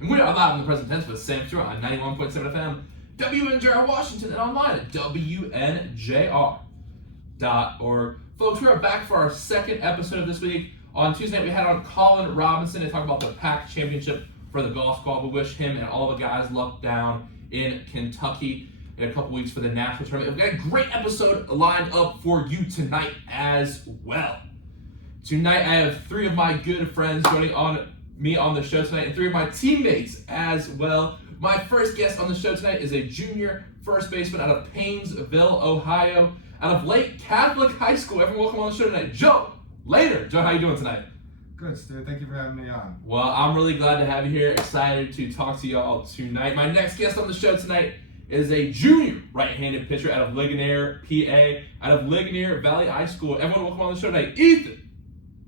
And we are live in the present tense with Sam Stewart on 91.7 FM, WNJR Washington, and online at WNJR.org. Folks, we are back for our second episode of this week. On Tuesday night, we had on Colin Robinson to talk about the PAC championship for the golf squad. We wish him and all the guys luck down in Kentucky in a couple weeks for the national tournament. We've got a great episode lined up for you tonight as well. Tonight, I have three of my good friends joining me on the show tonight, and three of my teammates as well. My first guest on the show tonight is a junior first baseman out of Painesville, Ohio, out of Lake Catholic High School. Everyone, welcome on the show tonight, Joe Lehner. Joe, how you doing tonight? Good, Stu. Thank you for having me on. Well, I'm really glad to have you here. Excited to talk to y'all tonight. My next guest on the show tonight is a junior right-handed pitcher out of Lehner, PA, out of Lehner Valley High School. Everyone, welcome on the show tonight, Ethan.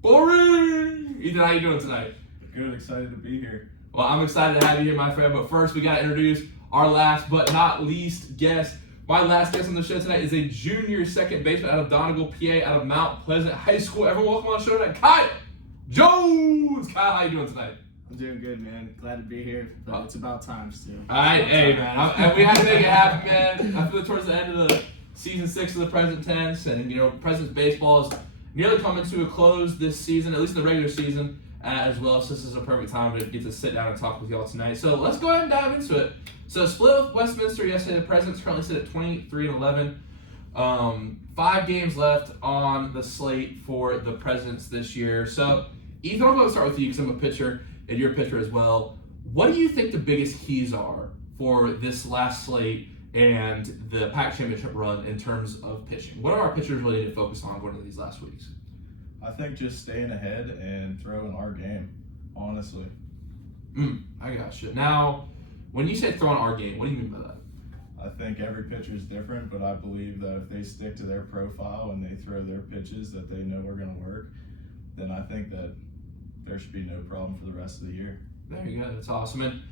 Boring. Ethan, how you doing tonight? Good, excited to be here. Well, I'm excited to have you here, my friend. But first, we got to introduce our last but not least guest. My last guest on the show tonight is a junior second baseman out of Donegal, PA, out of Mount Pleasant High School. Everyone, welcome on the show tonight, Kyle Jones. Kyle, how you doing tonight? I'm doing good, man. Glad to be here, but it's about time, Stu. All right, hey, man. And we had to make it happen, man. I feel like towards the end of the season 6 of the present tense, and, President's baseball is nearly coming to a close this season, at least in the regular season, as well. So this is a perfect time to get to sit down and talk with y'all tonight. So let's go ahead and dive into it. So split with Westminster yesterday. The Presidents currently sit at 23-11. 5 games left on the slate for the Presidents this year. So Ethan, I'm going to start with you because I'm a pitcher and you're a pitcher as well. What do you think the biggest keys are for this last slate and the PAC championship run in terms of pitching? What are our pitchers really need to focus on going into these last weeks? I think just staying ahead and throwing our game, honestly. I gotcha. Now, when you say throwing our game, what do you mean by that? I think every pitcher is different, but I believe that if they stick to their profile and they throw their pitches that they know are going to work, then I think that there should be no problem for the rest of the year. There you go. That's awesome. And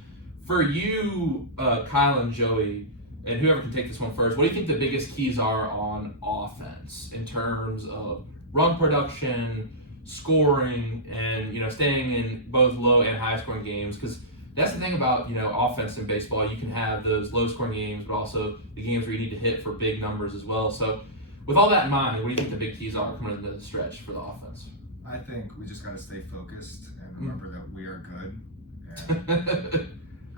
for you, Kyle and Joey, and whoever can take this one first, what do you think the biggest keys are on offense in terms of run production, scoring, and staying in both low and high scoring games? Because that's the thing about offense in baseball. You can have those low scoring games, but also the games where you need to hit for big numbers as well. So with all that in mind, what do you think the big keys are coming into the stretch for the offense? I think we just got to stay focused and remember that we are good.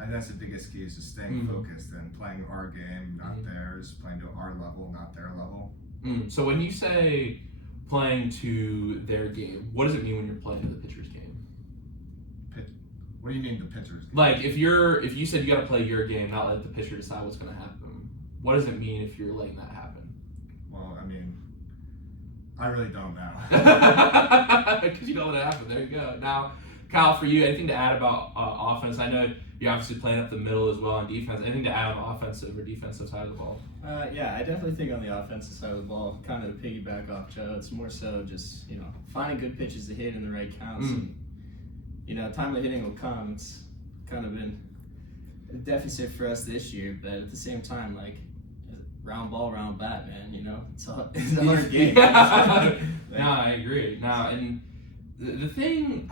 And that's the biggest key, is just staying focused and playing our game, not theirs, playing to our level, not their level. So when you say playing to their game, what does it mean when you're playing to the pitcher's game? What do you mean the pitcher's game? Like if you said you got to play your game, not let the pitcher decide what's going to happen, what does it mean if you're letting that happen? Well, I mean, I really don't know. Because you don't let it happen. There you go. Now, Kyle, for you, anything to add about offense? I know you're obviously playing up the middle as well on defense. Anything to add on the offensive or defensive side of the ball? Yeah, I definitely think on the offensive side of the ball, kind of to piggyback off Joe, it's more so just, finding good pitches to hit in the right counts. And, timely hitting will come. It's kind of been a deficit for us this year, but at the same time, like, round ball, round bat, man, it's a hard game. No, I agree. Now, and the thing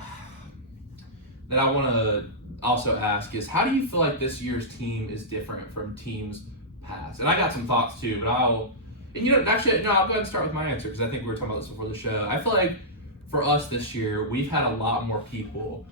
that I want to also ask is, how do you feel like this year's team is different from teams past? And I got some thoughts too, but I'll go ahead and start with my answer because I think we were talking about this before the show. I feel like for us this year, we've had a lot more people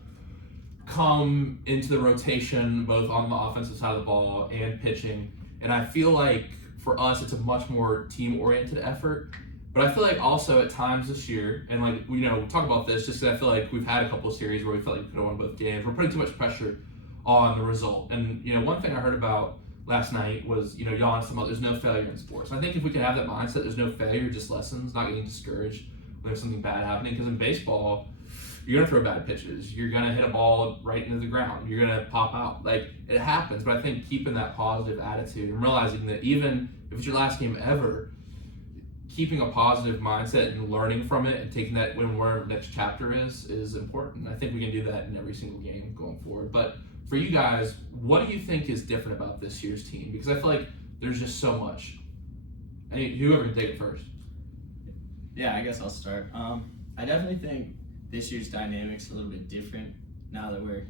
come into the rotation, both on the offensive side of the ball and pitching. And I feel like for us, it's a much more team-oriented effort. But I feel like also at times this year, and we'll talk about this just because I feel like we've had a couple of series where we felt like we could have won both games. We're putting too much pressure on the result. And, one thing I heard about last night was, y'all talking about there's no failure in sports. And I think if we can have that mindset, there's no failure, just lessons, not getting discouraged when there's something bad happening. Because in baseball, you're going to throw bad pitches. You're going to hit a ball right into the ground. You're going to pop out. It happens. But I think keeping that positive attitude and realizing that even if it's your last game ever, keeping a positive mindset and learning from it and taking that when where next chapter is important. I think we can do that in every single game going forward. But for you guys, what do you think is different about this year's team? Because I feel like there's just so much. Whoever can take it first. Yeah, I guess I'll start. I definitely think this year's dynamic's a little bit different now that we're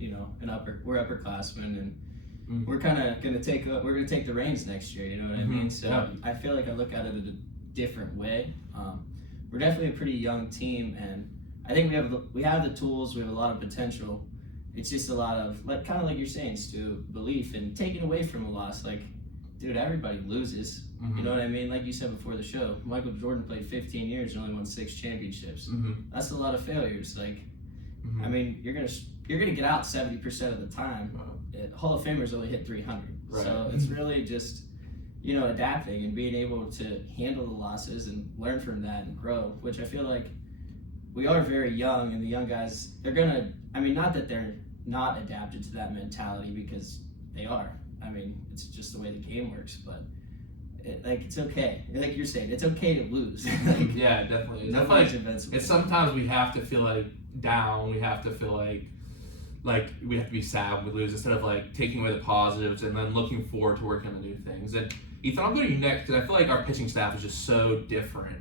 we're upperclassmen and we're kind of gonna take the reins next year. You know what I mean? So Yeah. I feel like I look at it in a different way. We're definitely a pretty young team, and I think we have the tools. We have a lot of potential. It's just a lot of kind of like you're saying, Stu, belief and taking away from a loss. Like, dude, everybody loses. You know what I mean? Like you said before the show, Michael Jordan played 15 years and only won 6 championships. That's a lot of failures. Like, I mean, you're gonna get out 70% of the time. Hall of Famers only hit 300, Right. So it's really just adapting and being able to handle the losses and learn from that and grow. Which I feel like we are very young, and the young guys, they're gonna. I mean, not that they're not adapted to that mentality, because they are. I mean, it's just the way the game works, but it's okay. Like you're saying, it's okay to lose. Yeah, definitely. Nobody's invincible. It's sometimes we have to feel like down. We have to feel like we have to be sad when we lose, instead of like taking away the positives and then looking forward to working on the new things. And Ethan, I'll go to you next, because I feel like our pitching staff is just so different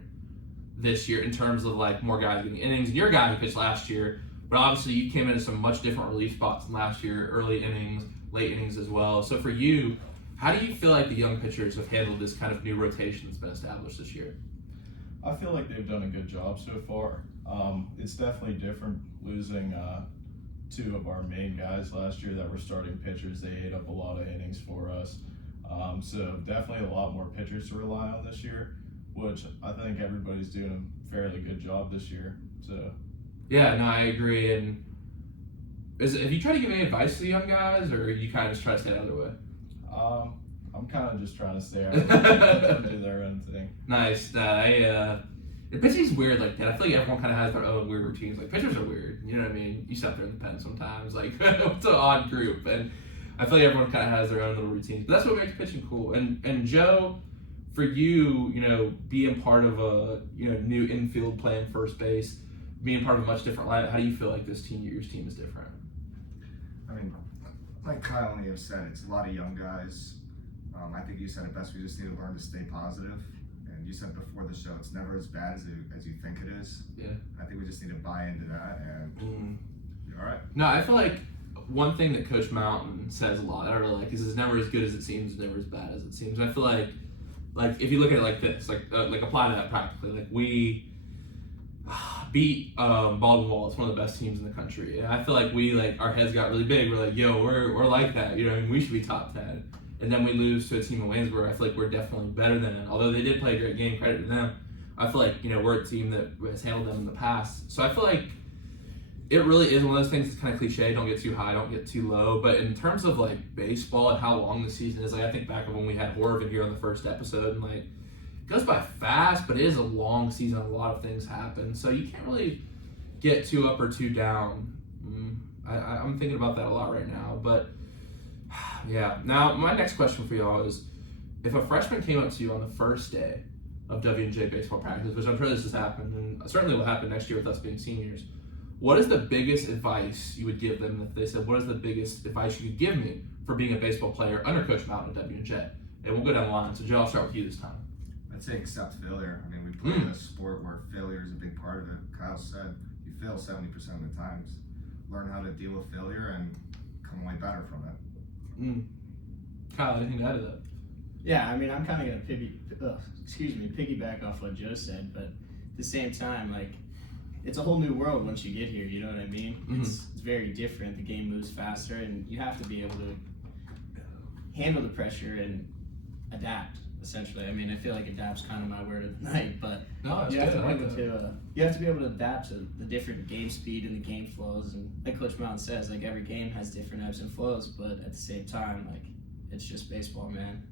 this year in terms of like more guys getting innings. Your guy who pitched last year, but obviously you came into some much different relief spots than last year, early innings, late innings as well. So for you, how do you feel like the young pitchers have handled this kind of new rotation that's been established this year? I feel like they've done a good job so far. It's definitely different losing 2 of our main guys last year that were starting pitchers. They ate up a lot of innings for us. So definitely a lot more pitchers to rely on this year, which I think everybody's doing a fairly good job this year. So yeah, no, I agree. And have you tried to give any advice to the young guys, or you kind of just try to stay out of the way? I'm kind of just trying to stay out of let them do their own thing. Nice. The pitching's weird like that. I feel like everyone kind of has their own weird routines. Like, pitchers are weird. You know what I mean? You sit there in the pen sometimes. Like, it's an odd group. And I feel like everyone kind of has their own little routines. But that's what makes pitching cool. And Joe, for you, being part of a new infield, playing first base, being part of a much different lineup, how do you feel like your team is different? I mean, like Kyle and you have said, it's a lot of young guys. I think you said it best. We just need to learn to stay positive. And you said before the show, it's never as bad as you think it is. Yeah. I think we just need to buy into that, and you're all right. No, I feel like one thing that Coach Mountain says a lot that I really like is it's never as good as it seems, it's never as bad as it seems. And I feel like if you look at it like this, like apply that practically, like we beat Baldwin Wall. It's one of the best teams in the country, and I feel like our heads got really big. We're like, yo, we're like that, I mean, we should be top 10. And then we lose to a team in Waynesboro. I feel like we're definitely better than them. Although they did play a great game, credit to them. I feel like we're a team that has handled them in the past. So I feel like it really is one of those things that's kind of cliche. Don't get too high, don't get too low. But in terms of like baseball and how long the season is, like I think back of when we had Horvath here on the first episode, and like it goes by fast, but it is a long season. A lot of things happen, so you can't really get too up or too down. I'm thinking about that a lot right now, but. Yeah. Now, my next question for y'all is, if a freshman came up to you on the first day of W&J baseball practice, which I'm sure this has happened, and certainly will happen next year with us being seniors, what is the biggest advice you would give them if they said, what is the biggest advice you could give me for being a baseball player under Coach Mountain at W&J? And we'll go down the line. So, Joe, I'll start with you this time. I'd say accept failure. I mean, we play in a sport where failure is a big part of it. Kyle said you fail 70% of the times. Learn how to deal with failure and come away better from it. Kyle, anything to add to that? Yeah, I mean, I'm kind of gonna piggyback off what Joe said, but at the same time, like, it's a whole new world once you get here. You know what I mean? It's very different. The game moves faster, and you have to be able to handle the pressure and adapt. Essentially, I mean, I feel like adapt's kind of my word of the night, but No, you have to be able to adapt to the different game speed and the game flows. And like Coach Mountain says, like every game has different ebbs and flows, but at the same time, like it's just baseball, man.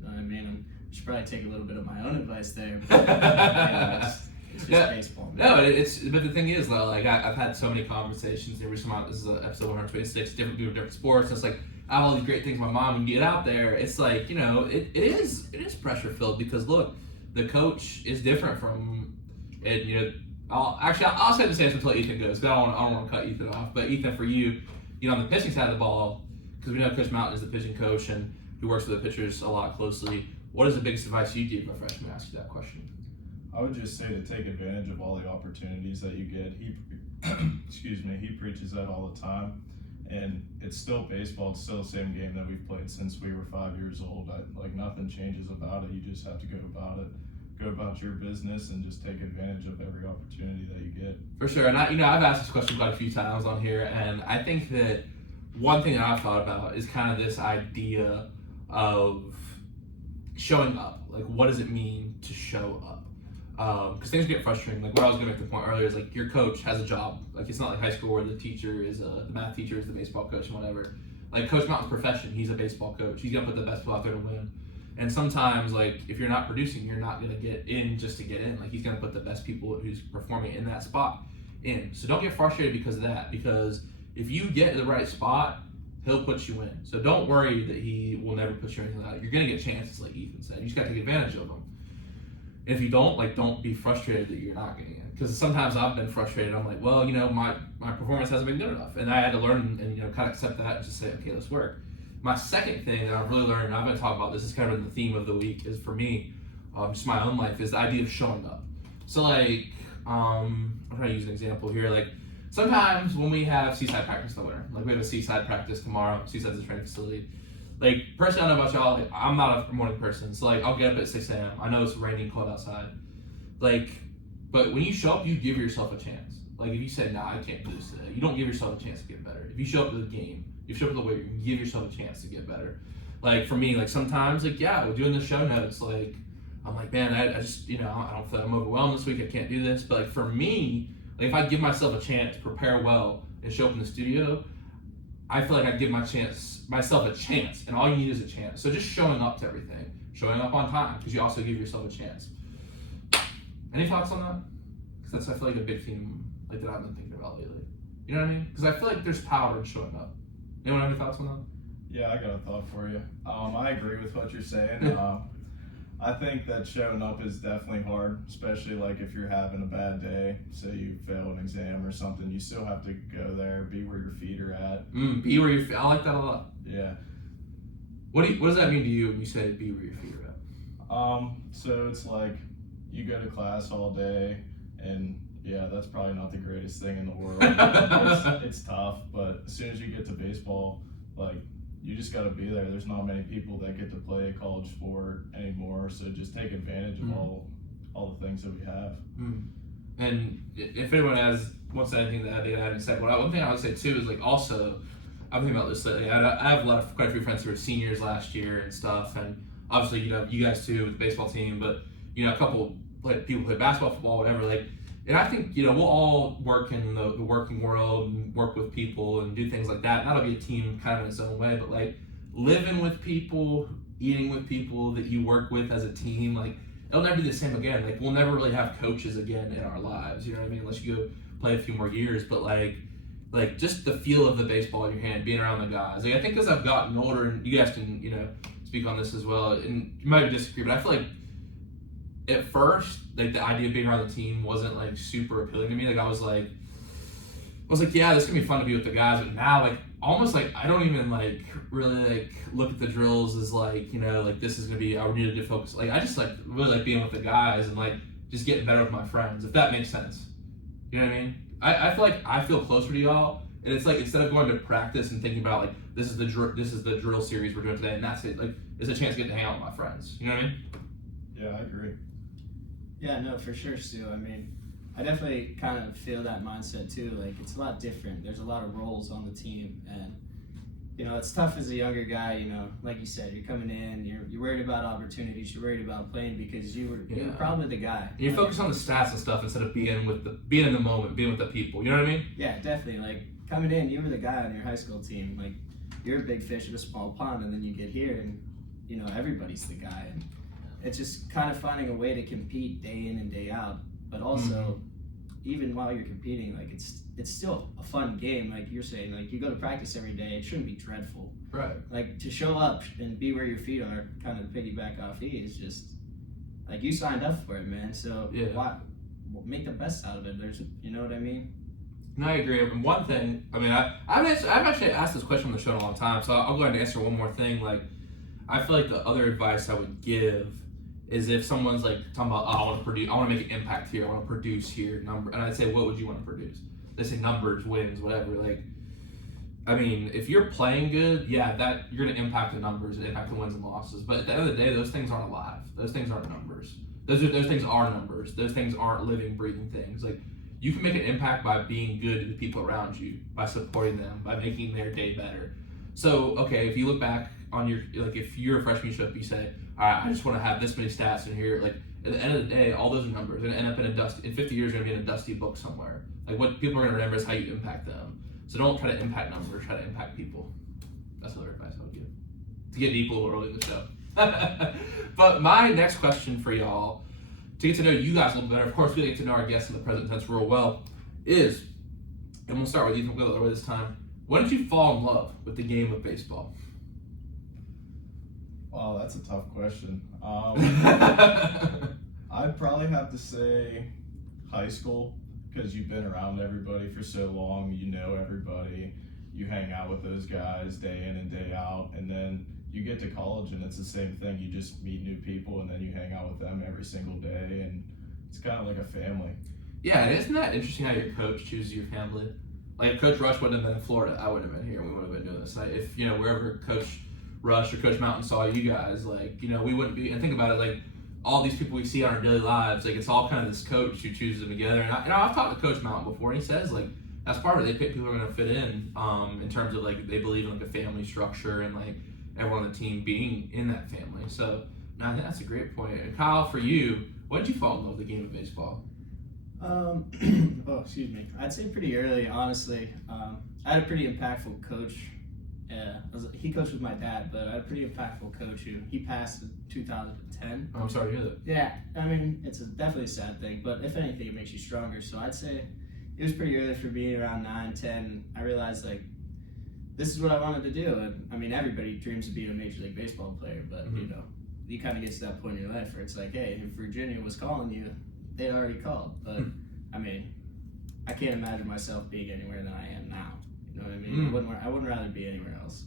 You know what I mean? I should probably take a little bit of my own advice there, but it's just baseball, man. No, but the thing is, though, like I've had so many conversations. Every time this is episode 126, different people, different sports. And it's like I have all these great things my mom would get out there. It's like it is pressure filled because look, the coach is different from it. I'll say the same until Ethan goes because I don't want to cut Ethan off. But Ethan, for you, on the pitching side of the ball, because we know Coach Mountain is the pitching coach and who works with the pitchers a lot closely. What is the biggest advice you give a freshman? Ask you that question. I would just say to take advantage of all the opportunities that you get. He, he preaches that all the time, and it's still baseball. It's still the same game that we've played since we were 5 years old. Like nothing changes about it. You just have to go about your business, and just take advantage of every opportunity that you get. For sure, and I've asked this question quite a few times on here, and I think that one thing that I've thought about is kind of this idea of showing up. Like, what does it mean to show up? Because things get frustrating. Like what I was going to make the point earlier is like your coach has a job. Like it's not like high school where the teacher is the math teacher is the baseball coach and whatever. Like Coach Mountain's profession, he's a baseball coach. He's gonna put the best people out there to win. And sometimes like if you're not producing, you're not gonna get in just to get in. Like he's gonna put the best people who's performing in that spot in. So don't get frustrated because of that. Because if you get to the right spot, he'll put you in. So don't worry that he will never put you in anything like that. You're gonna get chances, like Ethan said. You just gotta take advantage of them. If you don't, like, don't be frustrated that you're not getting in. Because sometimes I've been frustrated. I'm like, well, my performance hasn't been good enough. And I had to learn and kind of accept that and just say, okay, let's work. My second thing that I've really learned, and I've been talking about this, is kind of the theme of the week, is for me, just my own life, is the idea of showing up. So, like, I'm trying to use an example here. Like, sometimes when we have Seaside practice in the winter, like we have a Seaside practice tomorrow, Seaside's a training facility. Like, personally, I don't know about y'all, like, I'm not a morning person, so, like, I'll get up at 6 a.m. I know it's raining cold outside. Like, but when you show up, you give yourself a chance. Like, if you say, nah, I can't do this today, you don't give yourself a chance to get better. If you show up to the game, you show up to the weight room, you give yourself a chance to get better. Like, for me, like, sometimes, like, yeah, we're doing the show notes, like, I'm like, man, I just, I don't feel like I'm overwhelmed this week, I can't do this. But, like, for me, like, if I give myself a chance, prepare well, and show up in the studio, I feel like I give myself a chance, and all you need is a chance. So just showing up to everything, showing up on time, because you also give yourself a chance. Any thoughts on that? Because that's, I feel like, a big theme like that I've been thinking about lately. You know what I mean? Because I feel like there's power in showing up. Anyone have any thoughts on that? Yeah, I got a thought for you. I agree with what you're saying. I think that showing up is definitely hard, especially like if you're having a bad day, say you fail an exam or something, you still have to go there, be where your feet are at. Be where your feet. I like that a lot. Yeah. What does that mean to you when you say be where your feet are at? So it's like you go to class all day, and yeah, that's probably not the greatest thing in the world. It's tough, but as soon as you get to baseball, like, you just got to be there. There's not many people that get to play a college sport anymore, so just take advantage of all the things that we have. And if anyone wants anything that they haven't said, one thing I would say too is, like, also, I'm thinking about this lately. I have quite a few friends who were seniors last year and stuff, and obviously, you guys too with the baseball team, but a couple people play basketball, football, whatever. Like, and I think we'll all work in the working world and work with people and do things like that. And that'll be a team kind of in its own way, but like living with people, eating with people that you work with as a team, like it'll never be the same again. Like we'll never really have coaches again in our lives. You know what I mean? Unless you go play a few more years, but like just the feel of the baseball in your hand, being around the guys. Like I think as I've gotten older, and you guys can speak on this as well, and you might disagree, but I feel like at first, like the idea of being around the team wasn't like super appealing to me. Like I was like, yeah, this is gonna be fun to be with the guys. But now, like almost like I don't even like really like look at the drills as like like this is gonna be I needed to focus. Like I just like really like being with the guys and like just getting better with my friends. If that makes sense, you know what I mean? I feel like I feel closer to y'all, and it's like instead of going to practice and thinking about like this is the drill series we're doing today, and that's it. Like it's a chance to get to hang out with my friends. You know what I mean? Yeah, I agree. Yeah, no, for sure, Stu. I mean, I definitely kind of feel that mindset too. Like, it's a lot different. There's a lot of roles on the team, and it's tough as a younger guy. Like you said, you're coming in, you're worried about opportunities, you're worried about playing because you were probably the guy. And you're focused on the stats and stuff instead of being in the moment, being with the people. You know what I mean? Yeah, definitely. Like coming in, you were the guy on your high school team. Like you're a big fish in a small pond, and then you get here, and everybody's the guy. And it's just kind of finding a way to compete day in and day out, but also even while you're competing, like it's still a fun game. Like you're saying, like you go to practice every day, it shouldn't be dreadful. Right. Like to show up and be where your feet are, kind of piggyback off E, is just like you signed up for it, man. So why make the best out of it? There's, you know what I mean? No, I agree. And one thing, I mean, I've actually asked this question on the show in a long time, so I'll go ahead and answer one more thing. Like, I feel like the other advice I would give is if someone's like talking about, oh, I want to make an impact here, I want to produce here, and I'd say, what would you want to produce? They say numbers, wins, whatever. Like, I mean, if you're playing good, yeah, that you're going to impact the numbers and impact the wins and losses. But at the end of the day, those things aren't alive. Those things aren't numbers. Those things are numbers. Those things aren't living, breathing things. Like, you can make an impact by being good to the people around you, by supporting them, by making their day better. So, okay, if you look back on if you're a freshman, you show up, you say, all right, I just want to have this many stats in here. Like, at the end of the day, all those are numbers. They're going to end up in 50 years, they're going to be in a dusty book somewhere. Like, what people are going to remember is how you impact them. So don't try to impact numbers, try to impact people. That's other advice I would give. To get deep a little early in the show. But my next question for y'all, to get to know you guys a little better, of course, we get to know our guests in the present tense real well, is, and we'll start with you, we'll go this time. When did you fall in love with the game of baseball? Wow, that's a tough question. I'd probably have to say high school, because you've been around everybody for so long, you know everybody, you hang out with those guys day in and day out, and then you get to college and it's the same thing. You just meet new people and then you hang out with them every single day, and it's kind of like a family. Yeah, and isn't that interesting how your coach chooses your family? Like, if Coach Rush wouldn't have been in Florida, I wouldn't have been here, and we would have been doing this. Like, if, wherever Coach Rush or Coach Mountain saw you guys, like, we wouldn't be, and think about it, like, all these people we see on our daily lives, like, it's all kind of this coach who chooses them together. And I've talked to Coach Mountain before, and he says, like, that's part of it. They pick people who are going to fit in terms of, like, they believe in, like, a family structure and, like, everyone on the team being in that family. So, no, I think that's a great point. And Kyle, for you, when did you fall in love with the game of baseball? Excuse me. I'd say pretty early, honestly. I had a pretty impactful coach. He coached with my dad, but I had a pretty impactful coach he passed in 2010. I'm sorry to hear that. Yeah, I mean, it's definitely a sad thing, but if anything, it makes you stronger. So I'd say it was pretty early for me, around 9, 10. I realized, like, this is what I wanted to do. And I mean, everybody dreams of being a Major League Baseball player, but, you kind of get to that point in your life where it's like, hey, if Virginia was calling you, they'd already called. But, I mean, I can't imagine myself being anywhere than I am now. You know what I mean? I wouldn't rather be anywhere else.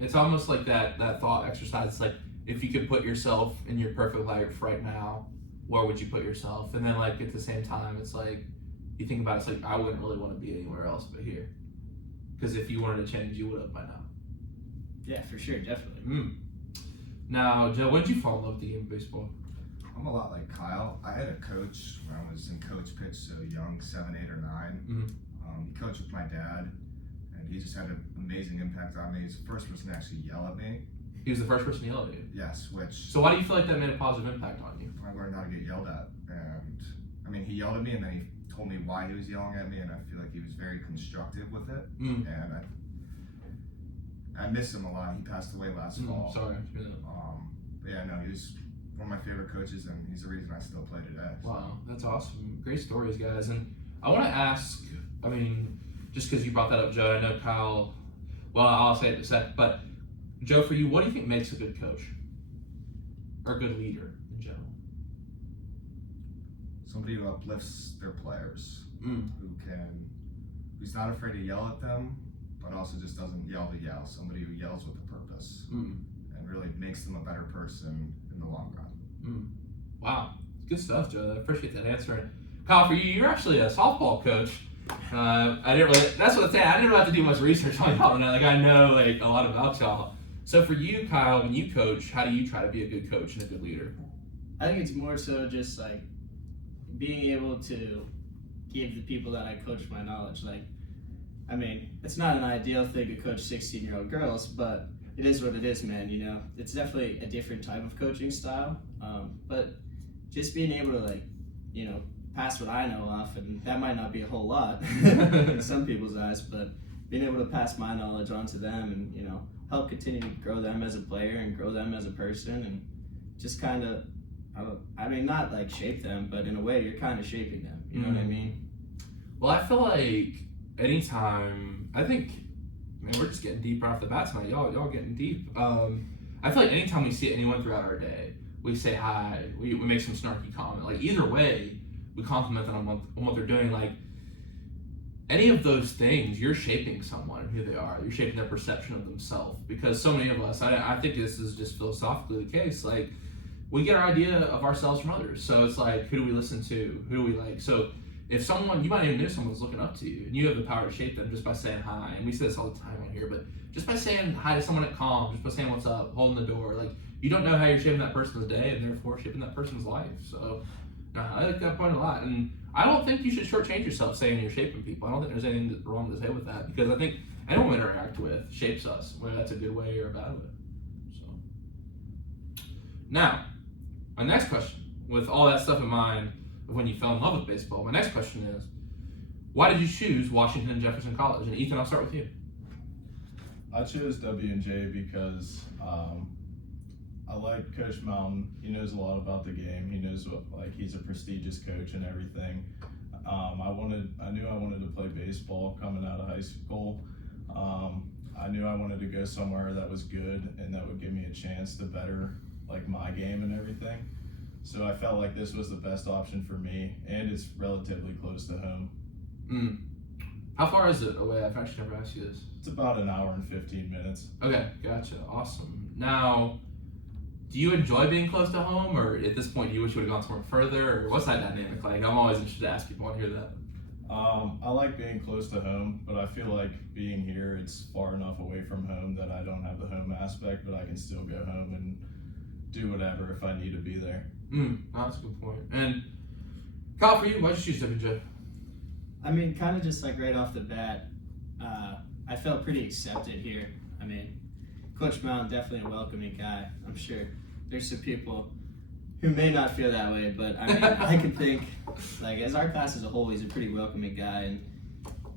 It's almost like that thought exercise. It's like, if you could put yourself in your perfect life right now, where would you put yourself? And then, like, at the same time, it's like, you think about it, it's like, I wouldn't really want to be anywhere else but here. Because if you wanted to change, you would have by now. Yeah, for sure, definitely. Now, Joe, when did you fall in love with the game of baseball? I'm a lot like Kyle. I had a coach when I was in coach pitch, so young, 7, 8, or 9. He coached with my dad, and he just had an amazing impact on me. He's the first person to actually yell at me. He was the first person to yell at you? Yes, which... So why do you feel like that made a positive impact on you? I learned how to get yelled at. And, I mean, he yelled at me, and then he told me why he was yelling at me, and I feel like he was very constructive with it. And I miss him a lot. He passed away last fall. Sorry. But yeah, no, he was one of my favorite coaches, and he's the reason I still play today. So. Wow, that's awesome. Great stories, guys. And I want to ask, I mean, just because you brought that up, Joe, I know Kyle, well, I'll say it in a sec, but Joe, for you, what do you think makes a good coach? Or a good leader in general? Somebody who uplifts their players, who's not afraid to yell at them, but also just doesn't yell to yell. Somebody who yells with a purpose and really makes them a better person in the long run. Wow, good stuff, Joe. I appreciate that answer. And Kyle, for you, you're actually a softball coach. That's what I'm saying. I didn't really have to do much research on y'all. Like, I know, like, a lot about y'all. So for you, Kyle, when you coach, how do you try to be a good coach and a good leader? I think it's more so just, like, being able to give the people that I coach my knowledge. Like, I mean, it's not an ideal thing to coach 16-year-old girls, but it is what it is, man, It's definitely a different type of coaching style, but just being able to, like, pass what I know off, and that might not be a whole lot in some people's eyes, but being able to pass my knowledge on to them and, help continue to grow them as a player and grow them as a person, and just kind of, not like shape them, but in a way you're kind of shaping them, you know what I mean? Well, I feel like anytime, we're just getting deeper off the bat tonight. Y'all getting deep. I feel like anytime we see anyone throughout our day, we say hi, we make some snarky comment. Like, either way, we compliment them on what they're doing. Like, any of those things, you're shaping someone and who they are. You're shaping their perception of themselves. Because so many of us, I think this is just philosophically the case, like, we get our idea of ourselves from others. So it's like, who do we listen to? Who do we like? So if someone, you might even know someone's looking up to you, and you have the power to shape them just by saying hi. And we say this all the time on here, but just by saying hi to someone at Calm, just by saying what's up, holding the door, like, you don't know how you're shaping that person's day, and therefore shaping that person's life. So I like that point a lot. And I don't think you should shortchange yourself saying you're shaping people. I don't think there's anything wrong to say with that, because I think anyone we interact with shapes us, whether that's a good way or a bad way. So now, my next question, with all that stuff in mind, of when you fell in love with baseball, my next question is, why did you choose Washington and Jefferson College? And Ethan, I'll start with you. I chose W&J because I like Coach Mountain. He knows a lot about the game. He knows he's a prestigious coach and everything. I knew I wanted to play baseball coming out of high school. I knew I wanted to go somewhere that was good and that would give me a chance to better my game and everything. So I felt like this was the best option for me, and it's relatively close to home. How far is it away? I've actually never asked you this. It's about an hour and 15 minutes. Okay, gotcha. Awesome. Now, do you enjoy being close to home, or at this point do you wish you would have gone somewhere further, or what's that dynamic like? I'm always interested to ask people and hear that. I like being close to home, but I feel like being here, it's far enough away from home that I don't have the home aspect, but I can still go home and do whatever if I need to be there. That's a good point. And Kyle, for you, why'd you choose WJ? I mean, kind of just right off the bat, I felt pretty accepted here. I mean, Coach Mountain, definitely a welcoming guy. I'm sure there's some people who may not feel that way, but I mean, I could think, as our class as a whole, he's a pretty welcoming guy, and,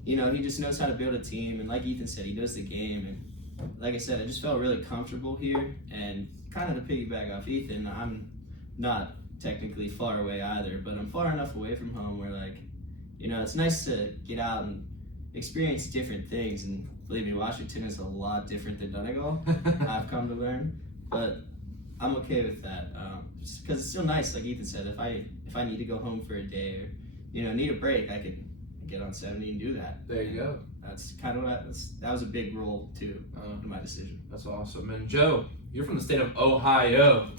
he just knows how to build a team, and like Ethan said, he knows the game, and like I said, I just felt really comfortable here, and kind of to piggyback off Ethan, I'm not technically far away either, but I'm far enough away from home where, it's nice to get out and experience different things, and believe me, Washington is a lot different than Donegal, I've come to learn, but I'm okay with that, just because it's still nice, like Ethan said, if I need to go home for a day or, need a break, I could get on 70 and do that. There you go. That's kind of that was a big role, too, in my decision. That's awesome. And Joe, you're from the state of Ohio.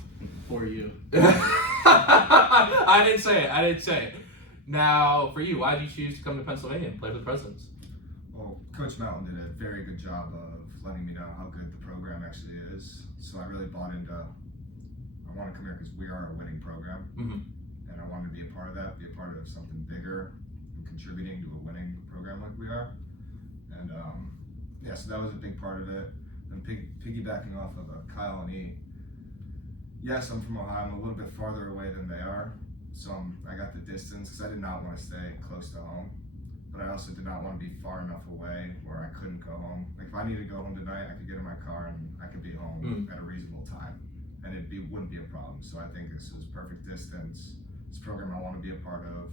For you. I didn't say it. Now, for you, why did you choose to come to Pennsylvania and play for the Presidents? Well, Coach Mountain did a very good job of letting me know how good the program actually is. So I really bought into, I want to come here because we are a winning program. And I wanted to be a part of that, be a part of something bigger and contributing to a winning program like we are. And so that was a big part of it. And piggybacking off of Kyle and E, yes, I'm from Ohio. I'm a little bit farther away than they are. So I got the distance because I did not want to stay close to home. But I also did not want to be far enough away where I couldn't go home. If I needed to go home tonight, I could get in my car and I could be home at a reasonable time. And wouldn't be a problem. So I think this is perfect distance. It's a program I want to be a part of.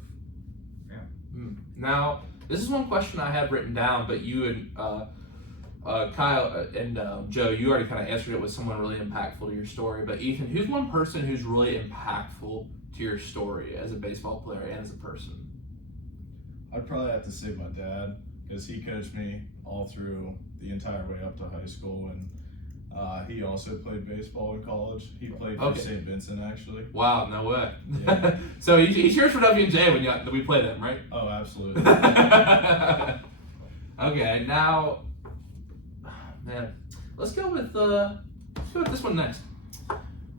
Yeah. Now, this is one question I have written down, but you and Kyle and Joe, you already kind of answered it with someone really impactful to your story. But Ethan, who's one person who's really impactful to your story as a baseball player and as a person? I'd probably have to say my dad, because he coached me all through the entire way up to high school, and he also played baseball in college. He played for St. Vincent, actually. Wow, no way. Yeah. So he cheers for W&J when we play them, right? Oh, absolutely. Okay, now, man, let's go with this one next.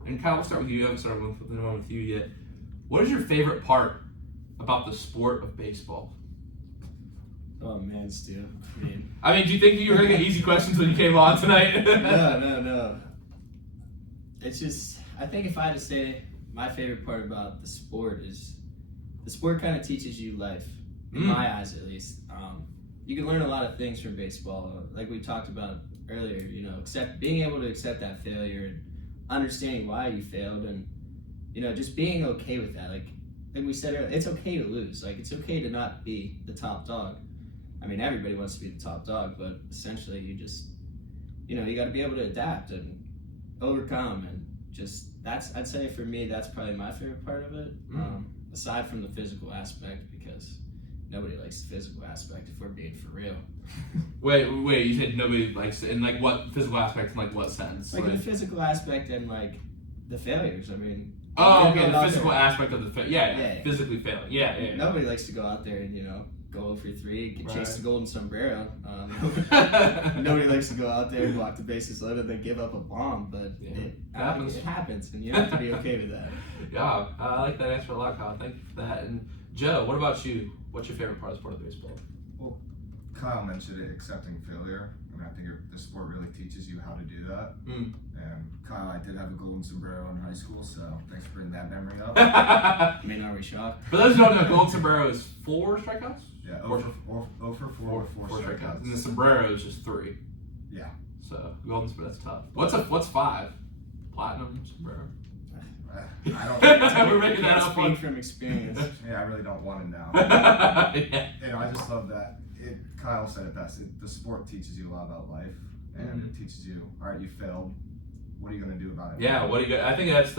And Kyle, we'll start with you. I haven't started with you yet. What is your favorite part about the sport of baseball? Oh man, Stu. I mean, do you think you were going to get easy questions when you came on tonight? No. It's just, I think if I had to say my favorite part about the sport is the sport kind of teaches you life, in my eyes at least. You can learn a lot of things from baseball, like we talked about earlier, being able to accept that failure and understanding why you failed, and, just being okay with that. Like we said earlier, it's okay to lose. It's okay to not be the top dog. I mean, everybody wants to be the top dog, but essentially you just, you got to be able to adapt and overcome, and I'd say for me, that's probably my favorite part of it, aside from the physical aspect, because nobody likes the physical aspect if we're being for real. Wait, you said nobody likes it, in what physical aspect, in what sense? The physical aspect and the failures. I mean, Oh, You're okay, going the out physical there. aspect of the Yeah. physically failing. Yeah. Nobody likes to go out there and go for 3, chase Right. the golden sombrero. Nobody likes to go out there, block the bases loaded, and then give up a bomb. But Yeah. it happens, and you have to be okay with that. Yeah, I like that answer a lot, Kyle. Thank you for that. And Joe, what about you? What's your favorite part of the sport of baseball? Kyle mentioned it, accepting failure. I mean, I think the sport really teaches you how to do that. Mm. And Kyle, I did have a golden sombrero in high school, so thanks for bringing that memory up. I mean, are we shocked? For those who don't know, golden sombrero is 4 strikeouts. Yeah, Four- 0 for 4 with 4 strikeouts. and the sombrero is just 3. Yeah. So golden sombrero, that's tough. What's 5? Platinum sombrero. I don't think We're making that Can't up speak on. from experience. Yeah, I really don't want to know. Yeah. I just love that. Kyle said it best. The sport teaches you a lot about life, and it teaches you, all right, you failed. What are you going to do about it? Yeah, what are you? I think that's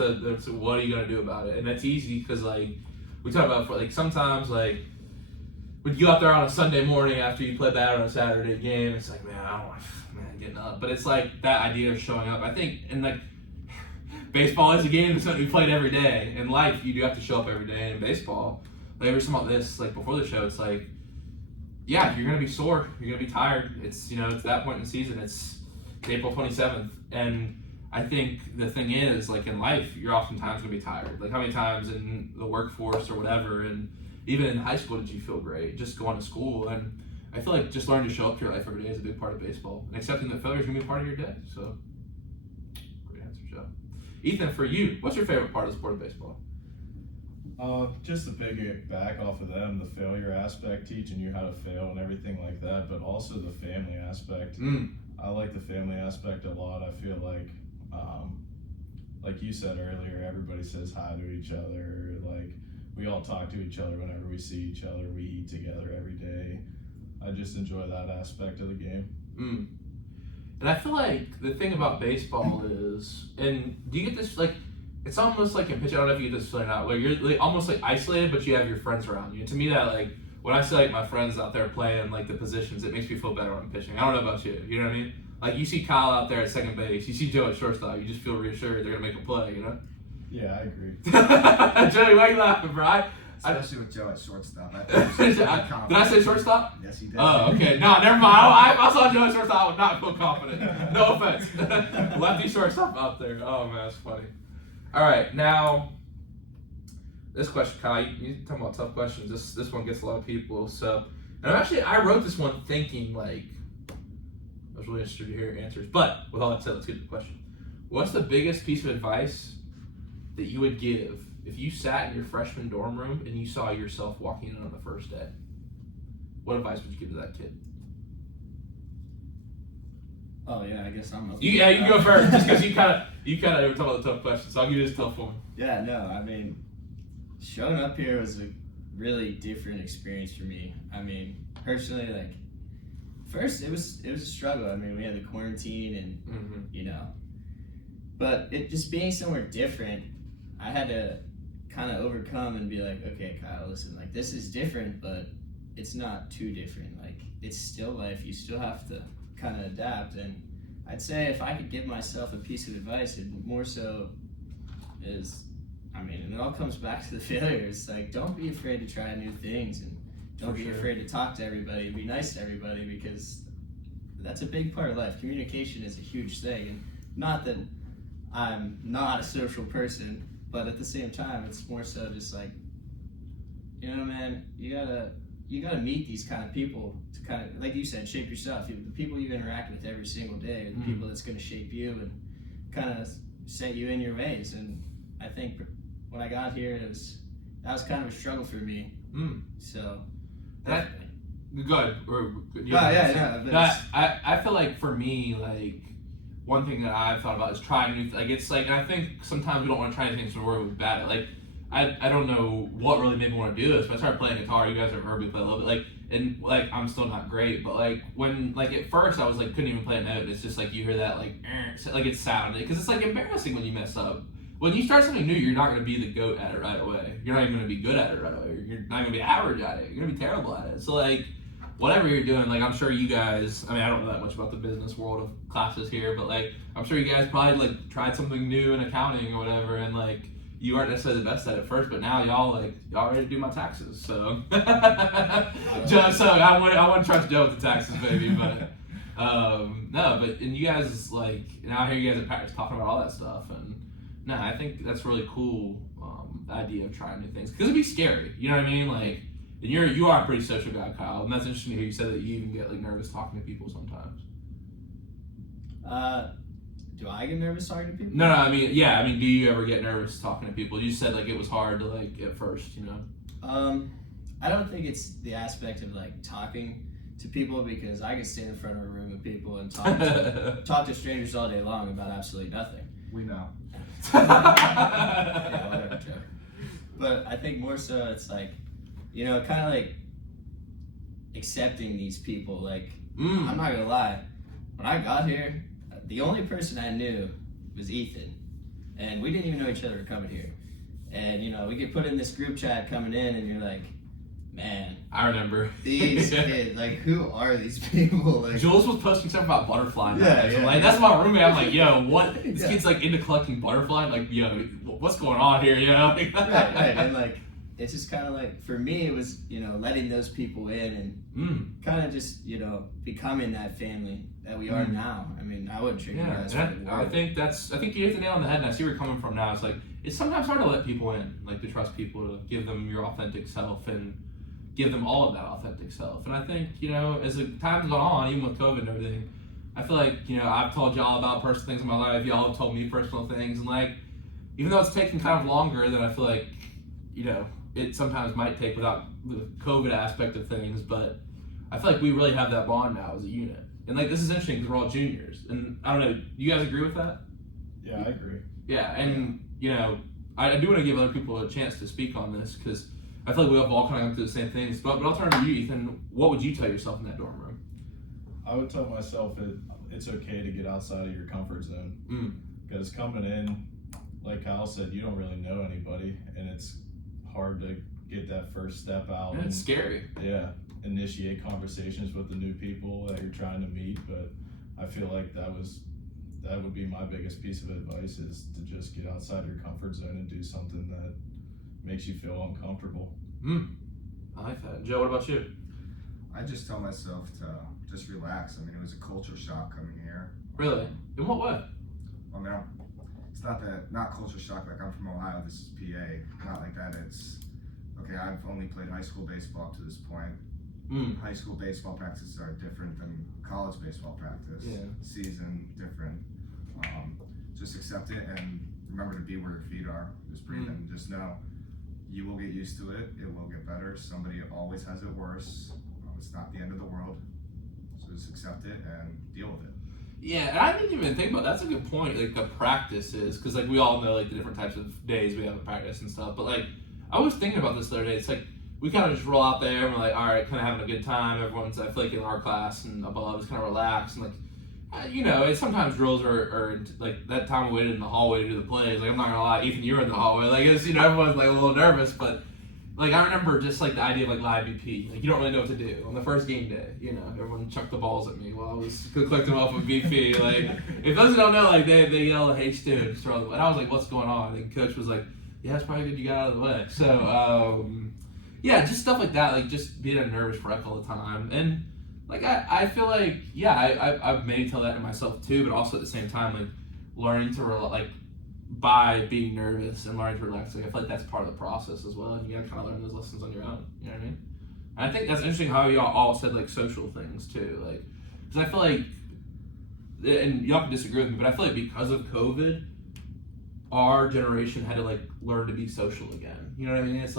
what are you gonna do about it, and that's easy because like we talk about sometimes like when you go out there on a Sunday morning after you play bad on a Saturday game, it's like man, I don't want getting up, but it's like that idea of showing up. I think and like baseball is a game that's something we played every day. In life, you do have to show up every day. And in baseball, like we were talking about this like before the show, it's like yeah, you're gonna be sore, you're gonna be tired. It's it's that point in the season. It's April 27th, and I think the thing is, like in life, you're oftentimes gonna be tired. Like how many times in the workforce or whatever, and even in high school, did you feel great just going to school? And I feel like just learning to show up to your life every day is a big part of baseball, and accepting that failure is gonna be a part of your day. So, great answer, Joe. Ethan, for you, what's your favorite part of the sport of baseball? Just to piggyback off of them, the failure aspect, teaching you how to fail and everything like that, but also the family aspect. I like the family aspect a lot. I feel like you said earlier, everybody says hi to each other. Like we all talk to each other whenever we see each other. We eat together every day. I just enjoy that aspect of the game. And I feel like the thing about baseball is, and do you get this like? It's almost like in pitching. I don't know if you get this feeling out. Like you're like, almost like isolated, but you have your friends around you. And to me, that like when I see like my friends out there playing like the positions, it makes me feel better when I'm pitching. I don't know about you. You know what I mean? Like you see Kyle out there at second base, you see Joe at shortstop, you just feel reassured they're gonna make a play. You know? Yeah, I agree. Joey, why are you laughing, bro? Especially with Joe at shortstop. Did I say shortstop? Yes, he did. Oh, okay. No, never mind. I saw Joe at shortstop. I would not feel confident. No offense. Lefty shortstop out there. Oh man, that's funny. All right, now this question, Kyle. You talking about tough questions. This one gets a lot of people. So, and I wrote this one thinking like I was really interested to hear your answers. But with all that said, let's get to the question. What's the biggest piece of advice that you would give if you sat in your freshman dorm room and you saw yourself walking in on the first day? What advice would you give to that kid? Oh yeah, I guess I'm. You can go first, just because you kind of were talking about the tough questions. So I'll give you this tough one. Yeah, no, I mean, showing up here was a really different experience for me. I mean, personally, like, first it was a struggle. I mean, we had the quarantine and but it just being somewhere different, I had to kind of overcome and be like, okay, Kyle, listen, like this is different, but it's not too different. Like it's still life. You still have to kind of adapt. And I'd say if I could give myself a piece of advice, it more so is, I mean, and it all comes back to the failures. Like, don't be afraid to try new things, and don't be afraid to talk to everybody and be nice to everybody, because that's a big part of life. Communication is a huge thing, and not that I'm not a social person, but at the same time, it's more so just like, man, you gotta meet these kind of people to kind of, like you said, shape yourself. The people you interact with every single day are the people that's going to shape you and kind of set you in your ways. And I think when I got here, that was kind of a struggle for me. So that good. I feel like for me, like one thing that I've thought about is trying new. Like it's like, and I think sometimes we don't want to try anything so we're bad at. Like I don't know what really made me want to do this, but I started playing guitar. You guys have heard me play a little bit, and I'm still not great, but when at first I was couldn't even play a note. And it's just you hear that it's sounded, because it's embarrassing when you mess up. When you start something new, you're not going to be the GOAT at it right away. You're not even going to be good at it right away. You're not going to be average at it. You're going to be terrible at it. So whatever you're doing, I'm sure you guys, I mean, I don't know that much about the business world of classes here, but I'm sure you guys probably tried something new in accounting or whatever, and you weren't necessarily the best at it first, but now y'all ready to do my taxes. So, Joe, so I want to trust Joe with the taxes, baby. But no, but and you guys now I hear you guys at practice talking about all that stuff, and no, I think that's really cool. The idea of trying new things because it'd be scary. You know what I mean? Like, and you are a pretty social guy, Kyle, and that's interesting to hear you said that you even get nervous talking to people sometimes. Do I get nervous talking to people? No, I mean, yeah, I mean, do you ever get nervous talking to people? You said it was hard to at first, you know. I don't think it's the aspect of talking to people because I can stand in front of a room of people and talk to strangers all day long about absolutely nothing. We know. Yeah, whatever, Joe. But I think more so it's kind of accepting these people. I'm not gonna lie, when I got here, the only person I knew was Ethan, and we didn't even know each other coming here. And we get put in this group chat coming in, and you're like, man, I remember these kids. Who are these people? Jules was posting stuff about butterfly. Yeah. That's my roommate. I'm like, yo, what? This kid's into collecting butterfly. Yo, what's going on here? Right. And it's just kind of for me, it was letting those people in and kind of just becoming that family that we are now. I mean, I wouldn't trade you guys for the world. I think you hit the nail on the head, and I see where you're coming from now. It's it's sometimes hard to let people in, to trust people, to give them your authentic self and give them all of that authentic self. And I think as the time's gone on, even with COVID and everything, I feel I've told y'all about personal things in my life. Y'all have told me personal things, and even though it's taken kind of longer than I feel it sometimes might take without the COVID aspect of things, but I feel we really have that bond now as a unit. And this is interesting because we're all juniors. And I don't know, you guys agree with that? Yeah, I agree. Yeah, and I do want to give other people a chance to speak on this because I feel we have all kind of gone through the same things. But I'll turn to you, Ethan. What would you tell yourself in that dorm room? I would tell myself it's okay to get outside of your comfort zone. Because coming in, like Kyle said, you don't really know anybody, and it's hard to get that first step out. Yeah, it's scary. Yeah, initiate conversations with the new people that you're trying to meet. But I feel that would be my biggest piece of advice is to just get outside your comfort zone and do something that makes you feel uncomfortable. I like that. Joe, what about you? I just tell myself to just relax. I mean, it was a culture shock coming here. Really? In what way? I mean, it's not culture shock. I'm from Ohio. This is PA. Not like that. It's okay. I've only played high school baseball up to this point. High school baseball practices are different than college baseball practice. Yeah. Season different. Just accept it and remember to be where your feet are. Just breathe in. Just know you will get used to it. It will get better. Somebody always has it worse. It's not the end of the world. So just accept it and deal with it. Yeah, and I didn't even think about that's a good point. The practices, because we all know the different types of days we have to practice and stuff. But I was thinking about this the other day. It's we kind of just roll out there and we're all right, kind of having a good time. Everyone's I feel in our class and above is kind of relaxed and sometimes drills are that time we waited in the hallway to do the plays. I'm not gonna lie, Ethan, you were in the hallway. It's everyone's a little nervous, but I remember just the idea of live BP. You don't really know what to do on the first game day. Everyone chucked the balls at me while I was collecting them off of BP. If those who don't know, they yell H2 and just throw them. And I was what's going on? And coach was yeah, it's probably good you got out of the way. So yeah, just stuff like that. Just being a nervous wreck all the time. And I feel I've maybe tell that to myself too, but also at the same time learning to by being nervous and learning to relax. I feel that's part of the process as well, and you gotta kind of learn those lessons on your own. You know what I mean? And I think that's interesting how y'all all said social things too. Because I feel and y'all can disagree with me, but I feel because of COVID, our generation had to learn to be social again. You know what I mean? It's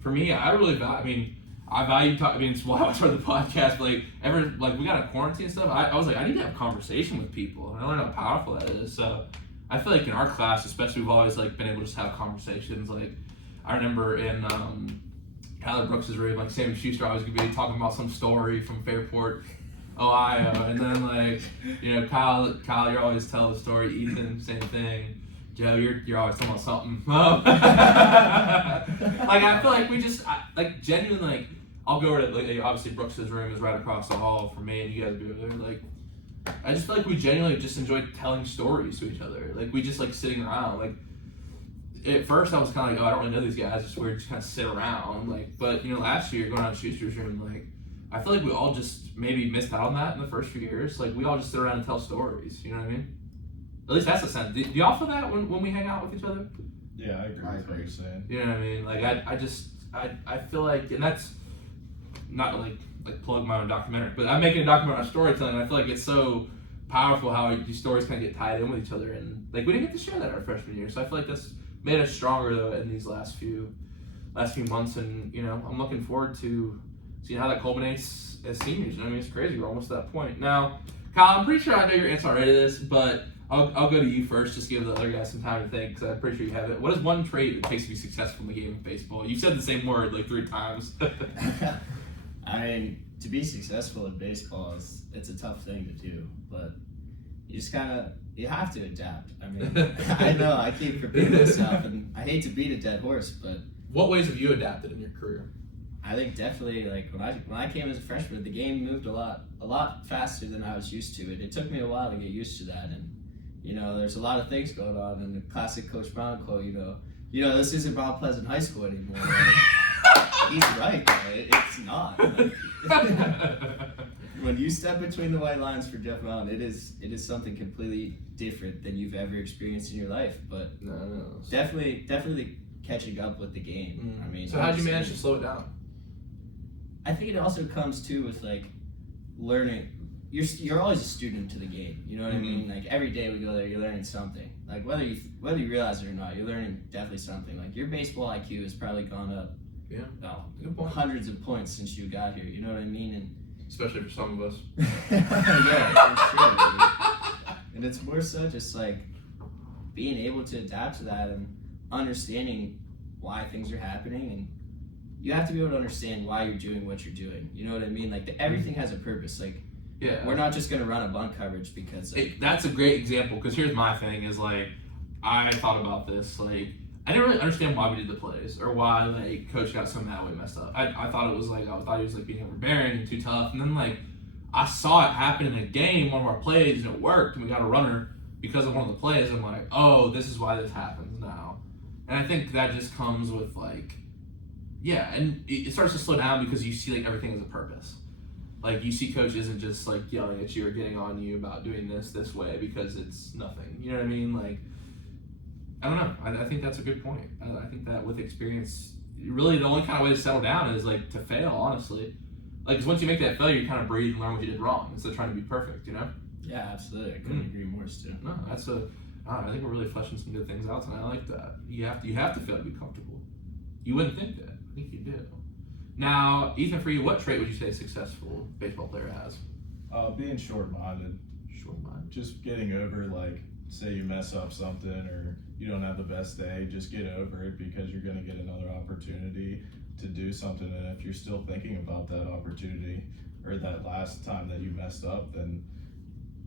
for me, I really value. I value talking. It's why I started the podcast. But we got a quarantine and stuff. I was I need to have a conversation with people, and I learned how powerful that is. So I feel in our class, especially, we've always been able to just have conversations. I remember in Tyler Brooks' room, Sam Schuster always could be talking about some story from Fairport, Ohio, and then Kyle, you always tell a story. Ethan, same thing. Joe, you're always talking about something. I feel we just genuinely I'll go over to obviously Brooks' room is right across the hall from me, and you guys be over there. I just feel we genuinely just enjoy telling stories to each other. We just sitting around. at first I was kind of like, oh, I don't really know these guys. It's weird to just kind of sit around. Like, but last year going on Schuster's room, like, I feel like we all just maybe missed out on that in the first few years. Like, we all just sit around and tell stories. You know what I mean? At least that's the sense. Do y'all feel that when we hang out with each other? Yeah, I agree with what you're saying. You know what I mean? Like, I feel like, and that's not like plug my own documentary, but I'm making a documentary on storytelling, and I feel like it's so powerful how these stories kind of get tied in with each other, and like we didn't get to share that our freshman year, so I feel like that's made us stronger though in these last few months, and I'm looking forward to seeing how that culminates as seniors. I mean, it's crazy, we're almost at that point now. Kyle, I'm pretty sure I know your answer already to this, but I'll go to you first, just give the other guys some time to think, because I'm pretty sure you have it. What is one trait it takes to be successful in the game of baseball? You said the same word like 3 times. I mean, to be successful in baseball it's a tough thing to do, but you just you have to adapt. I mean, I know I keep repeating myself, and I hate to beat a dead horse, but what ways have you adapted in your career? I think definitely, like when I came as a freshman, the game moved a lot faster than I was used to. It took me a while to get used to that, and there's a lot of things going on. And the classic Coach Brown quote, this isn't Mount Pleasant High School anymore. He's right, though. It's not. When you step between the white lines for Jeff Brown, it is something completely different than you've ever experienced in your life. But No. definitely catching up with the game. I mean, so how'd you manage to slow it down? I think it also comes too with like learning. You're always a student to the game. You know what I mean? Like every day we go there, you're learning something. Like whether you realize it or not, you're learning definitely something. Like your baseball IQ has probably gone up. Yeah. Good point. Hundreds of points since you got here. You know what I mean? And especially for some of us. yeah, it's true. And it's more so just like being able to adapt to that and understanding why things are happening, and you have to be able to understand why you're doing what you're doing. You know what I mean? Like everything has a purpose. Like we're not just gonna run a bunt coverage because that's a great example, because here's my thing is like I thought about this, like I didn't really understand why we did the plays or why like coach got so mad when we messed up. I thought it was like I thought he was like being overbearing and too tough, and then like I saw it happen in a game, one of our plays, and it worked, and we got a runner because of one of the plays. I'm like, oh, this is why this happens now. And I think that just comes with like, yeah, and it starts to slow down because you see like everything as a purpose. Like you see coach isn't just like yelling at you or getting on you about doing this way because it's nothing. You know what I mean? Like, I don't know. I think that's a good point. I think that with experience, really the only kind of way to settle down is like to fail, honestly. Like, 'cause once you make that failure, you kind of breathe and learn what you did wrong instead of trying to be perfect, Yeah, absolutely. I couldn't agree more, Stu. No, I think we're really fleshing some good things out tonight. I like that. You have to fail to be comfortable. You wouldn't think that. I think you do. Now, Ethan, for you, what trait would you say a successful baseball player has? Being short-minded. Short-minded. Just getting over, like, say you mess up something or you don't have the best day, just get over it because you're going to get another opportunity to do something. And if you're still thinking about that opportunity or that last time that you messed up, then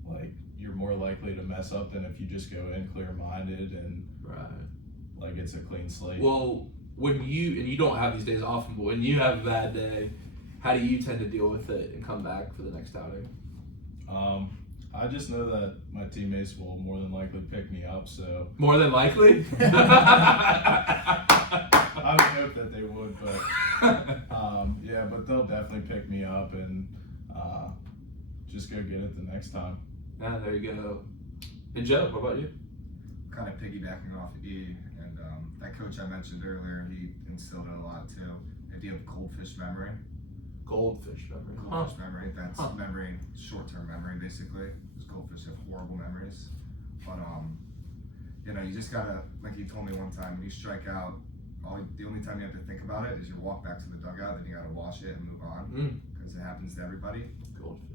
like you're more likely to mess up than if you just go in clear-minded and like it's a clean slate. Well, when you don't have these days often, but when you have a bad day, how do you tend to deal with it and come back for the next outing? I just know that my teammates will more than likely pick me up, so. More than likely? I would hope that they would, but yeah, but they'll definitely pick me up and just go get it the next time. Yeah, there you go. And Joe, what about you? Kind of piggybacking off E, and that coach I mentioned earlier, he instilled it a lot too. The idea of goldfish memory. Goldfish memory. Goldfish memory. That's memory, short-term memory, basically. Because goldfish have horrible memories. But you just gotta, like he told me one time, when you strike out, the only time you have to think about it is you walk back to the dugout, then you gotta wash it and move on, because it happens to everybody. Goldfish.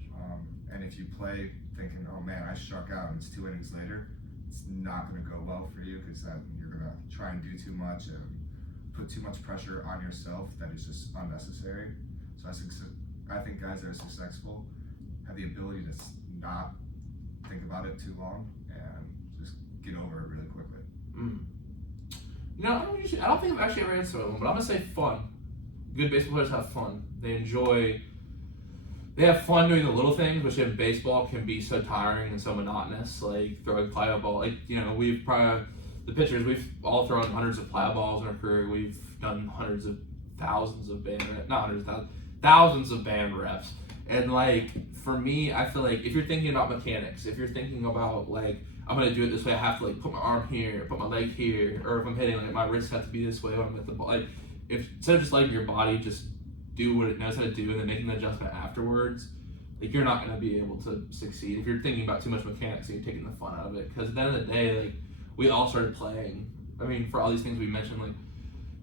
And if you play thinking, oh man, I struck out, and it's 2 innings later, it's not gonna go well for you, because you're gonna try and do too much and put too much pressure on yourself that is just unnecessary. So I think guys that are successful have the ability to not think about it too long and just get over it really quickly. I don't think I've actually ever answered one, but I'm gonna say fun. Good baseball players have fun. They have fun doing the little things, which in baseball can be so tiring and so monotonous, like throwing fly ball. Like, there's the pitchers, we've all thrown hundreds of fly balls in our career. We've done hundreds of thousands of thousands of band reps. And like for me, I feel like if you're thinking about mechanics, if you're thinking about like I'm gonna do it this way, I have to like put my arm here, put my leg here, or if I'm hitting, like my wrist has to be this way when I'm at the ball. Like if instead of just letting your body just do what it knows how to do and then making the adjustment afterwards, like you're not gonna be able to succeed if you're thinking about too much mechanics and you're taking the fun out of it. Because at the end of the day, like we all started playing. I mean, for all these things we mentioned, like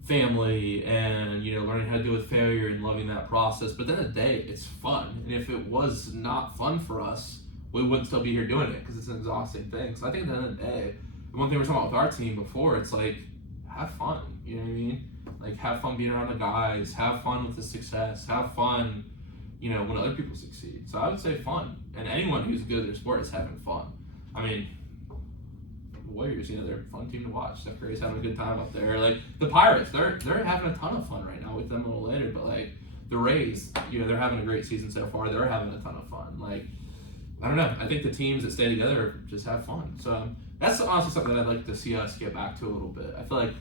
family and learning how to deal with failure and loving that process. But at the end of the day, it's fun. And if it was not fun for us, we wouldn't still be here doing it because it's an exhausting thing. So I think at the end of the day, the one thing we were talking about with our team before, it's like have fun. You know what I mean? Like have fun being around the guys, have fun with the success, have fun, when other people succeed. So I would say fun. And anyone who's good at their sport is having fun. I mean, the Warriors, they're a fun team to watch. Steph Curry's having a good time up there. Like the Pirates, they're having a ton of fun right now with them a little later. But like the Rays, they're having a great season so far. They're having a ton of fun. Like I don't know. I think the teams that stay together just have fun. So that's honestly something that I'd like to see us get back to a little bit. I feel like,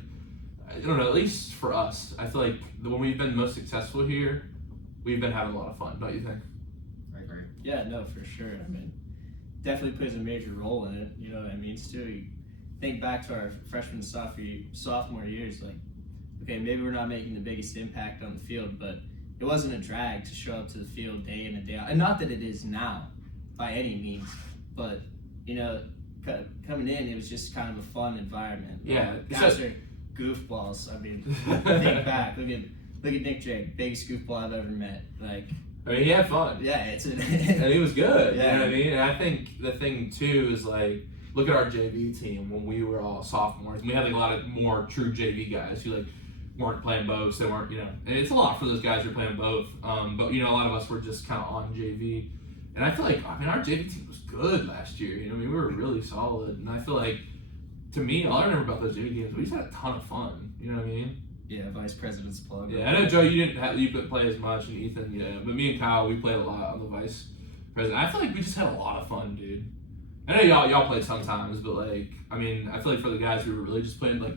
I don't know, at least for us, I feel like when we've been most successful here, we've been having a lot of fun, don't you think? I agree. Yeah, no, for sure. I mean, definitely plays a major role in it. You know what I mean? Still, you think back to our freshman sophomore years, like, okay, maybe we're not making the biggest impact on the field, but it wasn't a drag to show up to the field day in and day out. And not that it is now, by any means, but, coming in, it was just kind of a fun environment. Yeah. Guys are goofballs. I mean, think back. Look at Nick Drake, biggest goofball I've ever met. Like, I mean, he had fun. Yeah, and he was good. Yeah. You know what I mean? And I think the thing too is like, look at our JV team when we were all sophomores. And we had like a lot of more true JV guys who like weren't playing both. They weren't, and it's a lot for those guys who are playing both. But a lot of us were just kind of on JV. And I feel like, our JV team was good last year. We were really solid. And I feel like, to me, all I remember about those JV games, we just had a ton of fun. You know what I mean? Yeah, vice president's plug. Yeah, I know, Joe, you didn't play as much, and Ethan, yeah. But me and Kyle, we played a lot on the vice president. I feel like we just had a lot of fun, dude. I know y'all played sometimes, but like, I feel like for the guys who were really just playing, like,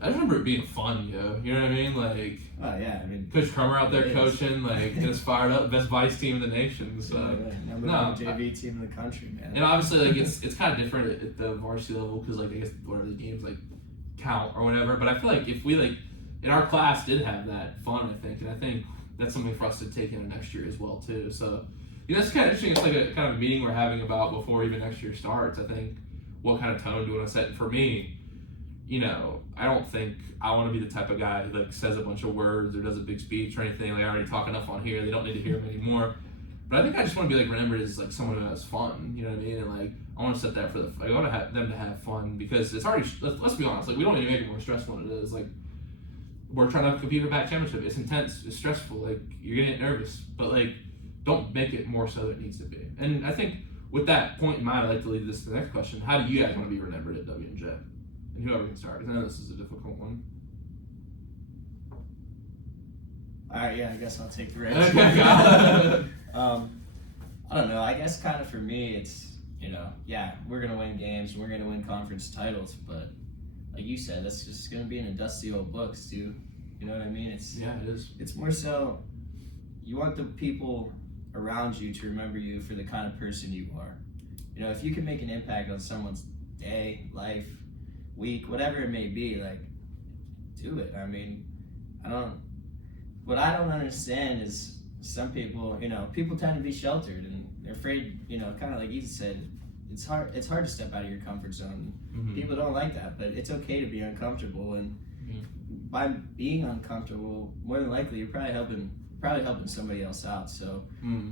I just remember it being fun, yo. You know what I mean? Like, oh yeah, Coach Crummer out there coaching, like, getting us fired up, best vice team in the nation. So, number one JV team in the country, man. And obviously, like, it's kind of different at the varsity level because, like, I guess whatever the games like count or whatever. But I feel like if we like in our class did have that fun, I think, and I think that's something for us to take into next year as well too. So, it's kind of interesting. It's like a kind of meeting we're having about before even next year starts. I think what kind of tone do we want to set? And for me, I don't think I want to be the type of guy who like says a bunch of words or does a big speech or anything. Like I already talk enough on here; they don't need to hear them anymore. But I think I just want to be like remembered as like someone who has fun. You know what I mean? And like I want to set that for I want to have them to have fun because it's already. Let's be honest. Like we don't need to make it more stressful than it is. Like we're trying to compete for back championship. It's intense. It's stressful. Like you're gonna get nervous, but like don't make it more so than it needs to be. And I think with that point in mind, I'd like to lead this to the next question. How do you guys want to be remembered at W&J? And whoever can start, because I know this is a difficult one. All right, yeah, I guess I'll take the reins. Okay. I don't know. I guess kind of for me, it's we're gonna win games, we're gonna win conference titles, but like you said, that's just gonna be in a dusty old books, too. You know what I mean? It is. It's more so you want the people around you to remember you for the kind of person you are. If you can make an impact on someone's day, life, week, whatever it may be, like, do it. What I don't understand is some people, people tend to be sheltered and they're afraid, kind of like Ethan said, it's hard to step out of your comfort zone. Mm-hmm. People don't like that, but it's okay to be uncomfortable, and by being uncomfortable, more than likely you're probably helping somebody else out. So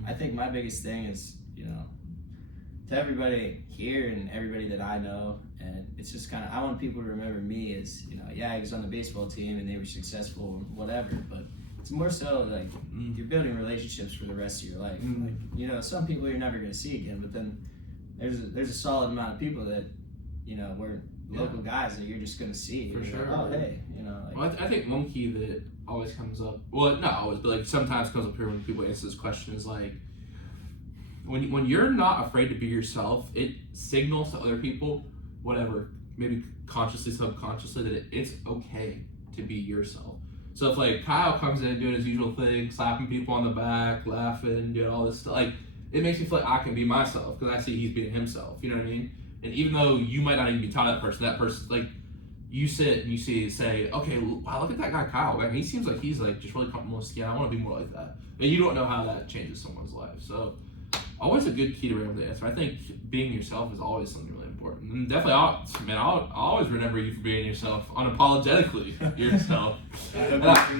I think my biggest thing is, to everybody here and everybody that I know, and it's just kind of, I want people to remember me as, I was on the baseball team and they were successful and whatever, but it's more so like you're building relationships for the rest of your life. Like, some people you're never going to see again, but then there's a solid amount of people that, we're local guys that you're just going to see. For sure. Like, oh, hey, Well, I think one key that always comes up, well, not always, but like sometimes comes up here when people answer this question is like, when you're not afraid to be yourself, it signals to other people, whatever maybe consciously, subconsciously, that it's okay to be yourself. So if like Kyle comes in doing his usual thing, slapping people on the back, laughing, doing all this stuff, like it makes me feel like I can be myself because I see he's being himself. You know what I mean? And even though you might not even be telling that person like you sit and you say, okay, wow, look at that guy Kyle, man. He seems like he's like just really comfortable with skin. I want to be more like that. And you don't know how that changes someone's life. So always a good key to be able to answer. I think being yourself is always something really important. And definitely, I'll always remember you for being yourself, unapologetically yourself.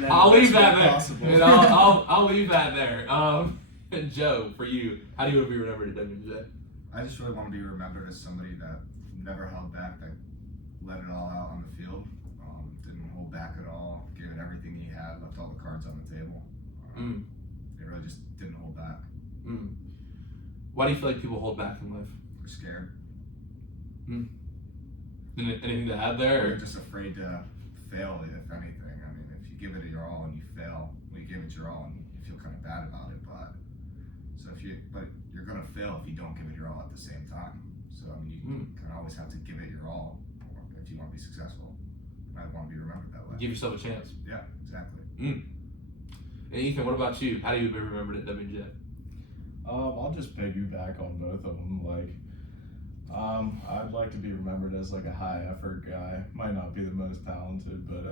I'll leave that there. And I'll leave that there. And Joe, for you, how do you want to be remembered at WJ? I just really want to be remembered as somebody that never held back, that let it all out on the field, didn't hold back at all, gave it everything he had, left all the cards on the table. They really just didn't hold back. Why do you feel like people hold back in life? We're scared. Anything to add there? We're just afraid to fail, if anything. I mean, if you give it your all and you fail, well, you give it your all and you feel kind of bad about it, but you're gonna fail if you don't give it your all at the same time. So I mean, you kind of always have to give it your all if you want to be successful. I want to be remembered that way. Give yourself a chance. Yeah, exactly. And Ethan, what about you? How do you be remembered at WJ? I'll just piggyback on both of them. Like, I'd like to be remembered as like a high effort guy. Might not be the most talented, but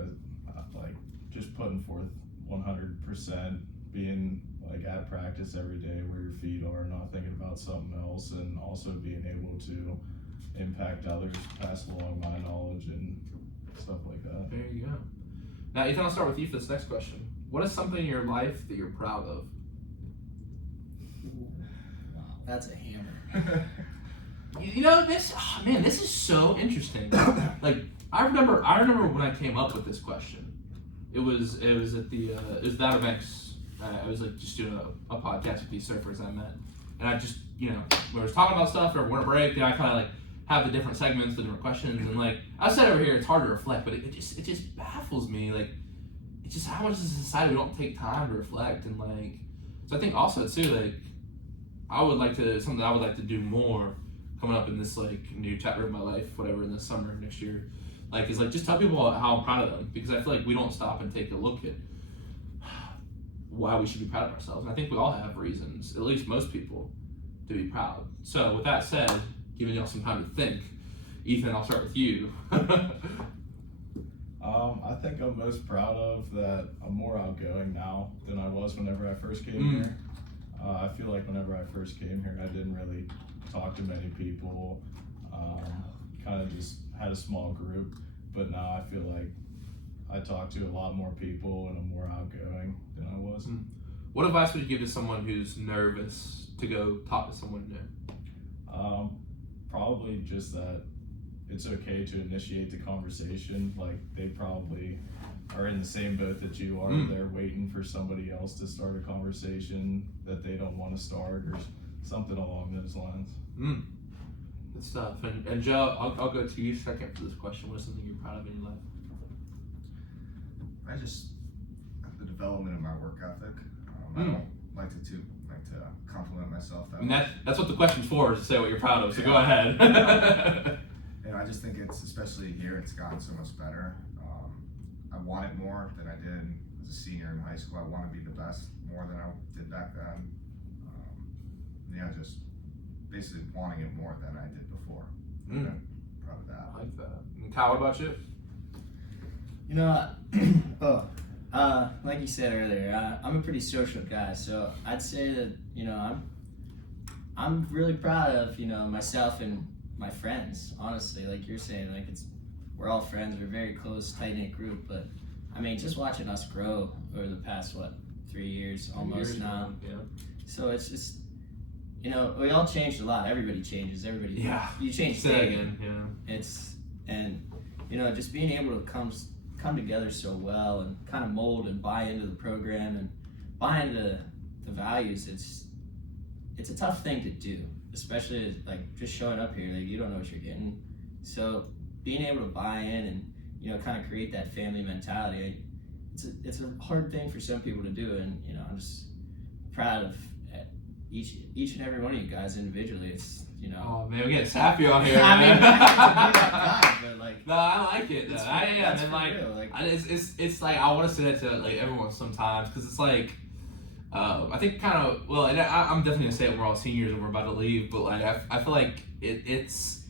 like just putting forth 100%, being like at practice every day where your feet are, not thinking about something else, and also being able to impact others, pass along my knowledge and stuff like that. There you go. Now, Ethan, I'll start with you for this next question. What is something in your life that you're proud of? Wow, that's a hammer. You know, this is so interesting. Like, I remember when I came up with this question. It was at the it was the Outer Banks. I was like just doing a podcast with these surfers I met, and I just when I was talking about stuff or we're on a break, I kind of like have the different segments, the different questions, and like I said over here, it's hard to reflect, but it just baffles me. Like, it's just how much as a society we don't take time to reflect, and like, so I think also too, like, something I would like to do more coming up in this like new chapter of my life, whatever, in this summer next year, like, is like just tell people how I'm proud of them, because I feel like we don't stop and take a look at why we should be proud of ourselves. And I think we all have reasons, at least most people, to be proud. So with that said, giving y'all some time to think, Ethan, I'll start with you. I think I'm most proud of that I'm more outgoing now than I was whenever I first came here. I feel like whenever I first came here, I didn't really talk to many people, kind of just had a small group, but now I feel like I talk to a lot more people and I'm more outgoing than I was. What advice would you give to someone who's nervous to go talk to someone new? Probably just that it's okay to initiate the conversation. Like, they probably are in the same boat that you are. They're waiting for somebody else to start a conversation that they don't want to start, or something along those lines. Good stuff. And Joe, I'll go to you second for this question. What is something you're proud of in your life? The development of my work ethic. I don't like to compliment myself that much. That's what the question's for, is to say what you're proud of, so go ahead. I just think it's, especially here, it's gotten so much better. I want it more than I did as a senior in high school. I want to be the best more than I did back then. Just basically wanting it more than I did before. I'm proud of that. I like that. And Kyle, what about you? Like you said earlier, I'm a pretty social guy, so I'd say that I'm really proud of myself and my friends. Honestly, like you're saying, like we're all friends, we're a very close, tight knit group. But I mean, just watching us grow over the past 3 years almost now. Yeah. So it's just we all changed a lot. Everybody changes. You change Say again. Yeah. Just being able to come together so well and kind of mold and buy into the program and buy into the values. It's a tough thing to do, especially like just showing up here. Like, you don't know what you're getting. So being able to buy in and kind of create that family mentality, it's a hard thing for some people to do, and I'm just proud of each and every one of you guys individually. It's Oh man, we get sappy on here. I mean, Man. not to be that guy, but like. No, I like it. Though. It's And for like, real, like it's like I want to say that to like everyone sometimes because it's like I think kind of and I'm definitely gonna say it when we're all seniors and we're about to leave, but like I feel like it's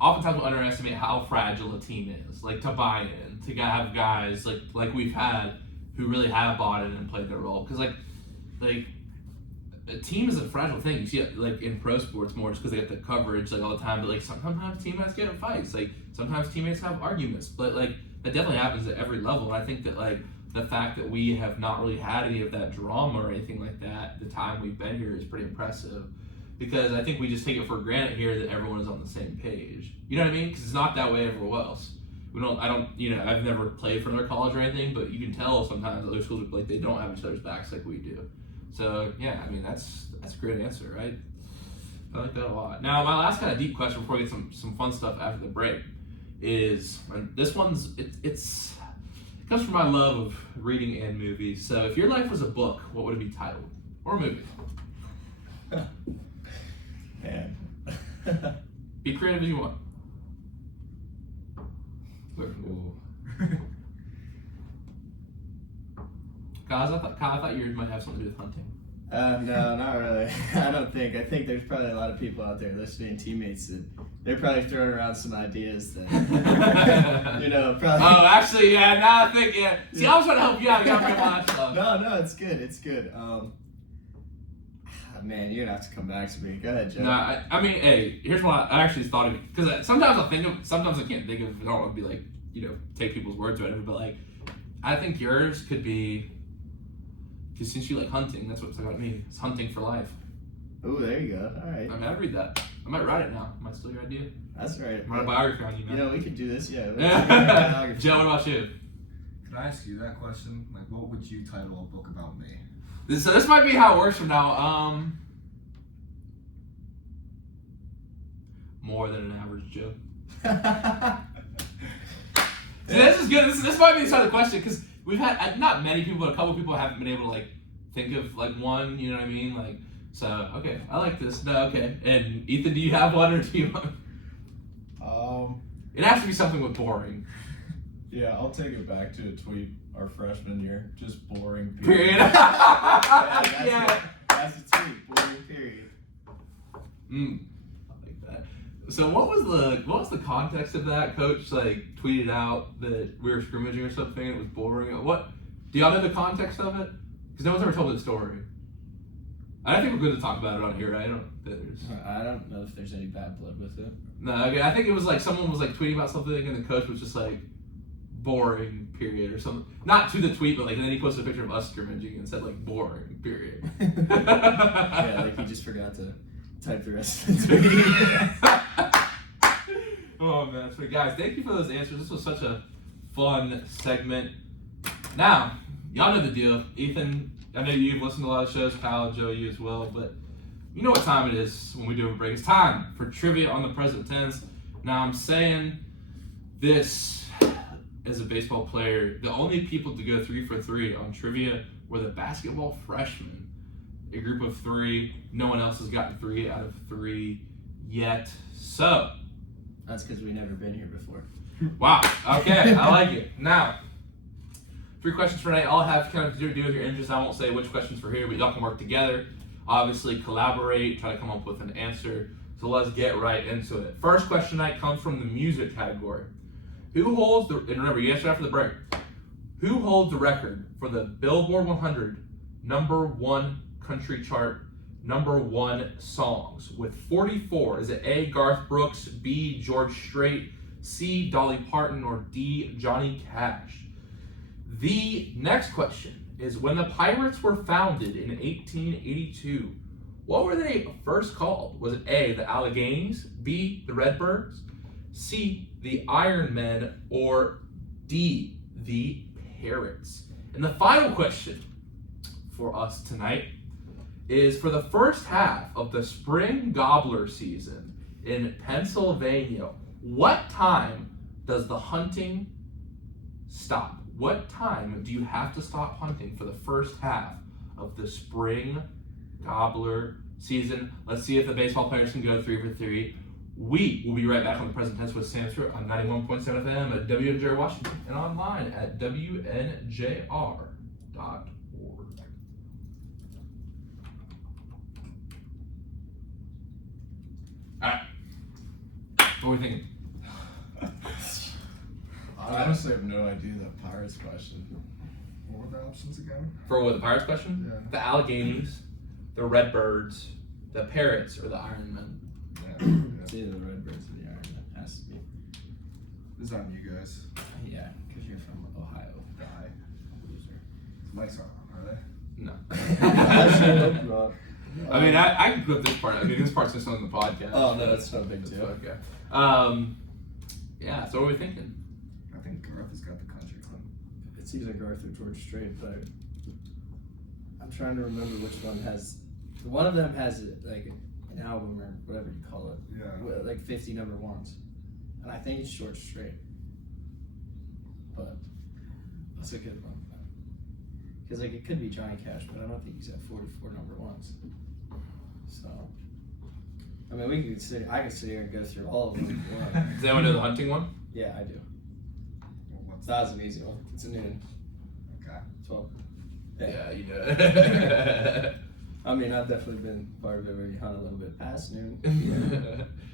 oftentimes we underestimate how fragile a team is. Like to buy in, to have guys like we've had who really have bought in and played their role because like a team is a fragile thing. You see it like in pro sports more just because they get the coverage like all the time. But like sometimes teammates get in fights. Like sometimes teammates have arguments. But like that definitely happens at every level. And I think that like the fact that we have not really had any of that drama or anything like that the time we've been here is pretty impressive. Because I think we just take it for granted here that everyone is on the same page. You know what I mean? Because it's not that way everywhere else. I've never played for another college or anything, but you can tell sometimes other schools like they don't have each other's backs like we do. So yeah, I mean that's a great answer, right? I like that a lot. Now my last kind of deep question before we get some fun stuff after the break is, and this one's it comes from my love of reading and movies. So if your life was a book, what would it be titled? Or a movie? Man. Be creative as you want. Ooh. Guys, I thought yours might have something to do with hunting. No, not really. I don't think. I think there's probably a lot of people out there listening, teammates, that they're probably throwing around some ideas that, probably. Oh, actually, yeah, now I think, yeah. See, I was trying to help you out. I got to my stuff. No, it's good. It's good. Man, you're gonna have to come back to me. Go ahead, Joe. No, I mean, hey, here's what I actually thought of it. Because sometimes sometimes I can't think of, I don't want to be like, take people's words or whatever, but like, I think yours could be, because since you like hunting, that's what it's about me. It's hunting for life. Oh, there you go. All right. I mean, I'd read that. I might write it now. Might steal your idea. That's right. Write a biography on you, man. We could do this, yeah. Joe, what about you? Can I ask you that question? Like, what would you title a book about me? So this might be how it works from now. More than an average Joe. See, this is good. This might be the sort of question because we've had not many people, but a couple people haven't been able to like think of like one. You know what I mean? Like, so okay, I like this. No, okay. And Ethan, do you have one or do you? It has to be something with boring. Yeah, I'll take it back to a tweet our freshman year. Just boring. Period. Yeah. That's a tweet. Boring. Period. I like that. So what was the context of that? Coach like tweeted out that we were scrimmaging or something. And it was boring. What? Do y'all know the context of it? Because no one's ever told me the story. I think we're good to talk about it on here. Right? I don't know if there's any bad blood with it. No, okay. I think it was like someone was like tweeting about something and the coach was just like boring period or something. Not to the tweet, but like and then he posted a picture of us scrimmaging and said like boring period. Yeah, like he just forgot to type the rest of the tweet. Oh man, that's great. Guys, thank you for those answers. This was such a fun segment. Now, y'all know the deal. Ethan, I know you've listened to a lot of shows, Kyle, Joe, you as well, but you know what time it is when we do a break. It's time for trivia on the present tense. Now I'm saying this as a baseball player, the only people to go 3 for 3 on trivia were the basketball freshmen. A group of 3. No one else has gotten 3 out of 3 yet. So that's because we've never been here before. Wow. Okay, I like it. Now, 3 questions for tonight. All have kind of to do with your interests. I won't say which questions for here, but y'all can work together. Obviously, collaborate, try to come up with an answer. So let's get right into it. First question tonight comes from the music category. Who holds the, and remember, you answer after the break. Who holds the record for the Billboard 100 #1 country chart, #1 songs with 44? Is it A, Garth Brooks, B, George Strait, C, Dolly Parton, or D, Johnny Cash? The next question is, when the Pirates were founded in 1882, what were they first called? Was it A, the Alleghenies, B, the Redbirds, C, the Iron Men, or D, the Parrots? And the final question for us tonight is, for the first half of the spring gobbler season in Pennsylvania, what time does the hunting stop? What time do you have to stop hunting for the first half of the spring gobbler season. Let's see if the baseball players can go 3 for 3. We will be right back on the present tense with Sam Stewart on 91.7 FM at WNJR Washington and online at WNJR.org. Alright. What are we thinking? I honestly have no idea that Pirates question. What were the options again? For what, the Pirates question? Yeah. The Alleghenies, the Redbirds, the Parrots, or the Ironmen? Yeah. It's either the Redbirds or the Ironman. Has to be. This is on you guys. Yeah, because you're from Ohio. Die. Loser. Mike's on, are they? No. I sure hope not. I mean, I can clip this part. I mean, this part's just on the podcast. Oh, no, it's no big It's deal. okay. Yeah, so what are we thinking? I think Garth has got the country club. It's either Garth or George Strait, but I'm trying to remember which one has. One of them has like an album or whatever you call it, Yeah. with like 50 number ones, and I think it's George Strait. But that's a good one. Because like it could be Johnny Cash, but I don't think he's at 44 number ones. So, I mean, we could sit. I could sit here and go through all of them if you want. Does anyone know the hunting one? Yeah, I do. Well, what's That was an easy one. It's a noon. Okay. 12. Yeah, you know. I mean, I've definitely been part of it where you hunt a little bit past noon.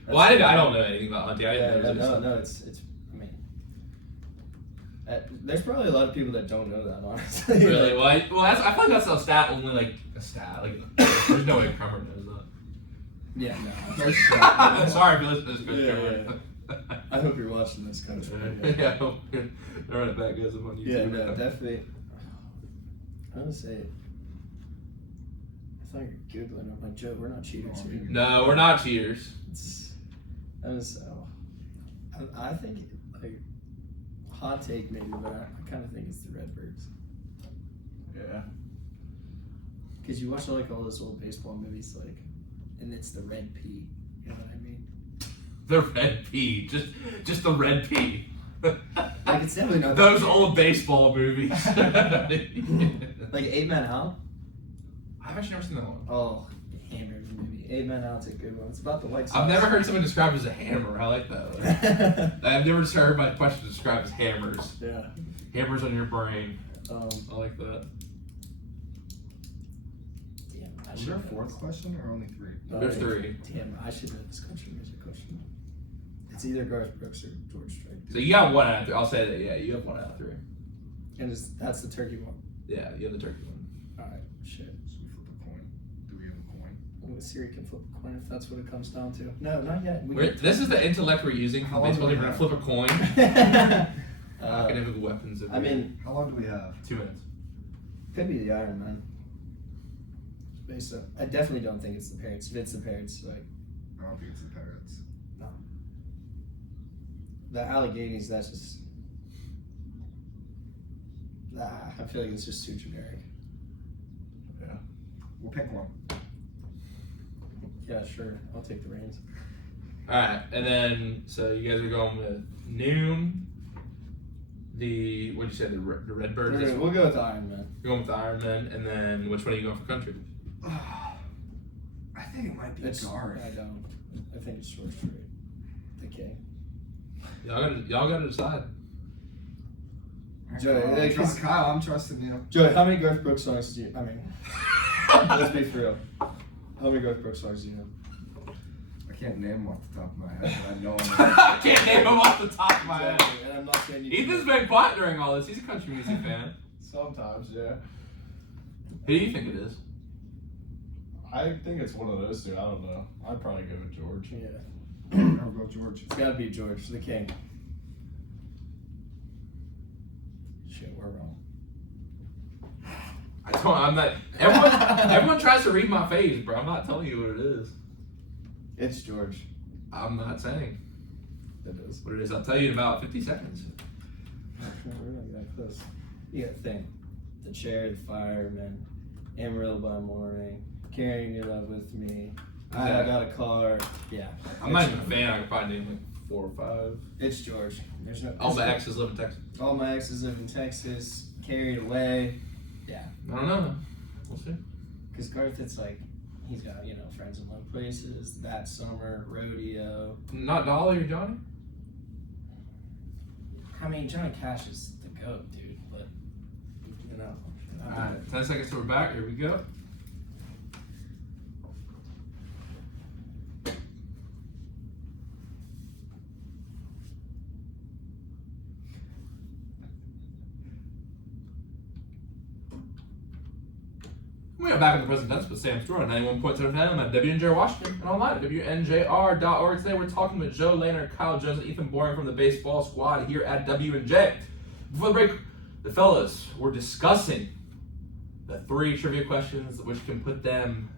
Well, I don't know anything about hunting. I didn't know there was no, it's. I mean, there's probably a lot of people that don't know that, honestly. Really? Well, I feel like that's a stat only, like, a stat. Like, there's no way Crummer knows that. Yeah, no. There's I'm sorry if you listen to this, good Yeah, I hope you're watching this country. Yeah, I hope you're running it back, guys, up on YouTube. Yeah, no, definitely. I'm gonna say it. I thought you were Googling. I'm like, Joe, we're not cheaters here. No, we're not cheaters. I think, like, hot take maybe, but I kind of think it's the Redbirds. Yeah. Because you watch like all those old baseball movies, like, and it's the red pea. You know what I mean? The red pea. Just the red pea. Like, it's definitely not Those old baseball movies. Like 8 Men Out. I've actually never seen that one. Oh, hammer movie. 8 Men Out's a good one. It's about the White Sox. I've never heard someone described as a hammer. I like that. Like, I've never heard my question described as hammers. Yeah. Hammers on your brain. Um, I like that. Damn, I Is should there a know fourth this. question or only 3? There's 3. Damn, I should know this country music question. It's either Garth Brooks or George Strait. So you got 1 out of 3. I'll say that. Yeah, you have 1 out of 3. And that's the turkey one. Yeah, you have the turkey one. Alright, shit. So we flip a coin. Do we have a coin? Well, Siri can flip a coin if that's what it comes down to. No, not yet. This is the intellect we're using for How long baseball. do we We're gonna have? flip a coin. Uh, Academic weapons. I mean, How long do we have? 2 minutes. could be the Iron Man. Based on, I definitely don't think it's the Parrots. If it's the Parrots, like I don't think it's the Parrots. the Alleghenies, that's just. I feel like it's just too generic. Yeah. We'll pick one. Yeah, sure. I'll take the reins. Alright, and then, so you guys are going with noon, what'd you say, the Redbirds? This We'll one? go with the Iron Man. You're going with the Iron Man, and then which one are you going for country? I think it might be It's Garth. I don't. I think it's George Strait. The King. Y'all gotta decide. Joey, Kyle, I'm trusting you. Joey, how many Garth Brooks songs do you? I mean, let's be for real. How many Garth Brooks songs do you know? I can't name them off the top of my head, but I know them. I can't name them off the top of my head. And I'm not saying you. Ethan's been quiet during all this. He's a country music fan. Sometimes, yeah. Who do you think it is? I think it's one of those two. I don't know. I'd probably go with George. Yeah. I'll go George. It's gotta be George, the King. Shit, we're wrong. I'm not. Everyone tries to read my face, bro. I'm not telling you what it is. It's George. I'm not saying It is. what it is. I'll tell you in about 50 seconds. We're not that close. You gotta think. The Chair, the Fireman, Amarillo by Morning, Carrying Your Love With Me, I Got a Car. Yeah. I'm not even a fan. I could probably name like 4 or 5. It's George. There's no. All my exes live in Texas. All my exes live in Texas. Carried Away. Yeah. I don't know. We'll see. Because Garth, it's like He's got, Friends in Low Places, That Summer, Rodeo. Not Dolly or Johnny? I mean, Johnny Cash is the GOAT, dude, but, Alright, 10 seconds till we're back. Here we go. We are back in the present tense with Sam Stewart on 91.7 FM at WNJR Washington and online at WNJR.org. Today we're talking with Joe Lehner, Kyle Jones, and Ethan Boring from the baseball squad here at WNJ. Before the break, the fellas were discussing the 3 trivia questions which can put them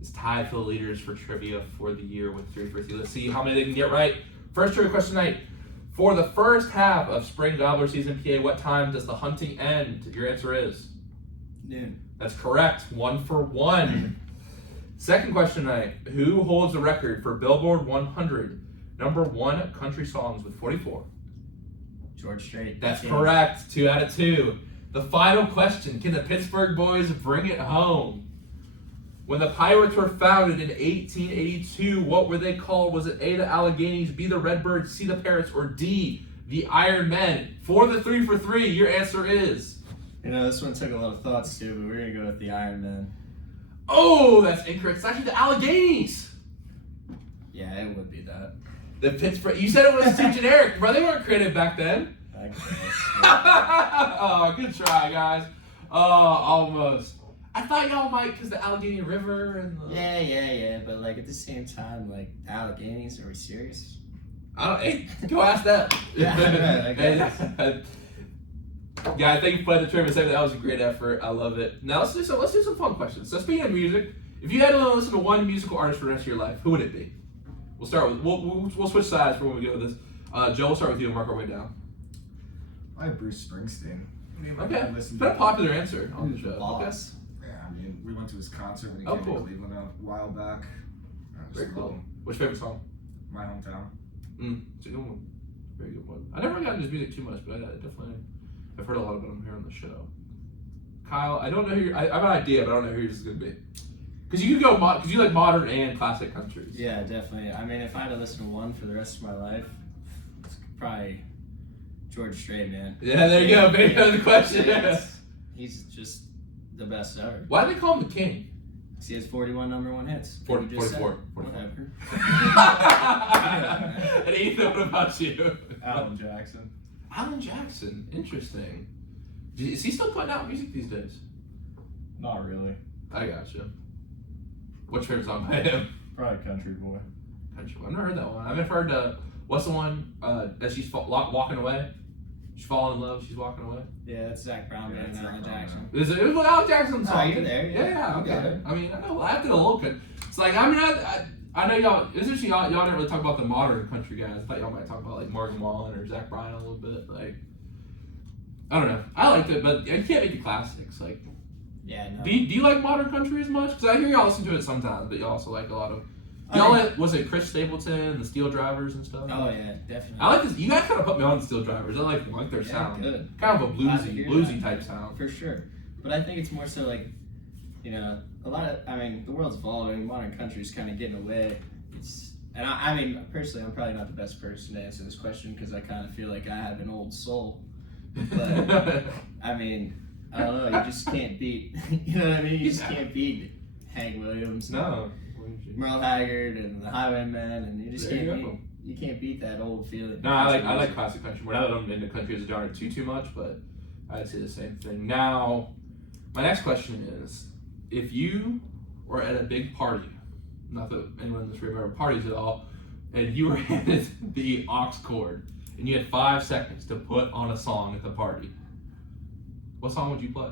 as tied for the leaders for trivia for the year with 3 for 3. Let's see how many they can get right. First trivia question tonight. For the first half of spring gobbler season, PA, what time does the hunting end? Your answer is? Noon. That's correct. 1 for 1. Second question tonight. Who holds the record for Billboard 100 #1 country songs with 44? George Strait. That's correct. 2 out of 2. The final question. Can the Pittsburgh boys bring it home? When the Pirates were founded in 1882, what were they called? Was it A, the Alleghenies, B, the Redbirds, C, the Parrots, or D, the Iron Men? For the 3 for 3, your answer is? This one took a lot of thoughts too, but we're going to go with the Iron Man. Oh, that's incorrect. It's actually the Alleghenies. Yeah, it would be that. The Pittsburgh. You said it was too generic, bro. They weren't creative back then. I guess. Oh, good try, guys. Oh, almost. I thought y'all might, because the Allegheny River and the... Yeah, but like at the same time, like the Alleghenies, are we serious? I don't. Hey, go ask them. Yeah, right, I guess. Yeah, I think you played the trivia segment. That was a great effort. I love it. Now let's do some fun questions. So speaking of music, if you had to listen to one musical artist for the rest of your life, who would it be? We'll start with we'll switch sides for when we go with this. Joe, we'll start with you and work our way down. I have Bruce Springsteen. Okay, I it's been a popular answer on the show. Boss. Yeah, we went to his concert when he Oh, came cool. to Cleveland a while back. Very cool. What's your favorite song? My hometown. It's a good one. Very good one. I never really got into his music too much, but I definitely I've heard a lot about him here on the show. Kyle, I don't know who I have an idea, but I don't know who yours is gonna be. Because you could go because you like modern and classic countries. Yeah, definitely. I mean, if I had to listen to one for the rest of my life, it's probably George Strait, man. Yeah, there you go. Maybe another question. He's just the best ever. Why do they call him the king? He has 41 #1 hits. 44. Whatever. And Ethan, what about you? Alan Jackson. Alan Jackson. Interesting. Is he still putting out music these days? Not really. I gotcha. What's your favorite song by him? Probably Country Boy. Country. I've never heard that one. I've heard what's the one that she's walking away? She's falling in love. She's walking away. Yeah, that's Zach Brown, Yeah, man, that's and Alan Zach Brown, Jackson. It was Alan Jackson's song. Oh, you're there. Yeah, You got okay. it. I mean, I know. I did a little bit. It's like I mean, I know y'all. Essentially, y'all didn't really talk about the modern country guys. I thought y'all might talk about like Morgan Wallen or Zach Bryan a little bit. Like, I don't know. I liked it, but you can't make the classics. Like, Yeah, no. do you like modern country as much? Because I hear y'all listen to it sometimes, but you also like a lot of. Y'all like, was it Chris Stapleton, the Steel Drivers and stuff? Oh yeah, definitely. I like this. You guys kind of put me on the Steel Drivers. I like their sound. Good. Kind of a Glad to hear bluesy that. type sound. For sure. But I think it's more so like, a lot of, the world's evolving, modern country's kind of getting away. I mean, personally, I'm probably not the best person to answer this question because I kind of feel like I have an old soul. But, I mean, I don't know, you just can't beat, you know what I mean? You just can't beat Hank Williams. No. Merle Haggard and the Highwaymen, and you just There you can't go. beat. You can't beat that old feeling. No, I like classic country more. Not that I'm into country as a genre too much, but I'd say the same thing. Now, my next question is, if you were at a big party, not that anyone in this room ever parties at all, and you were handed the aux cord, and you had 5 seconds to put on a song at the party, what song would you play?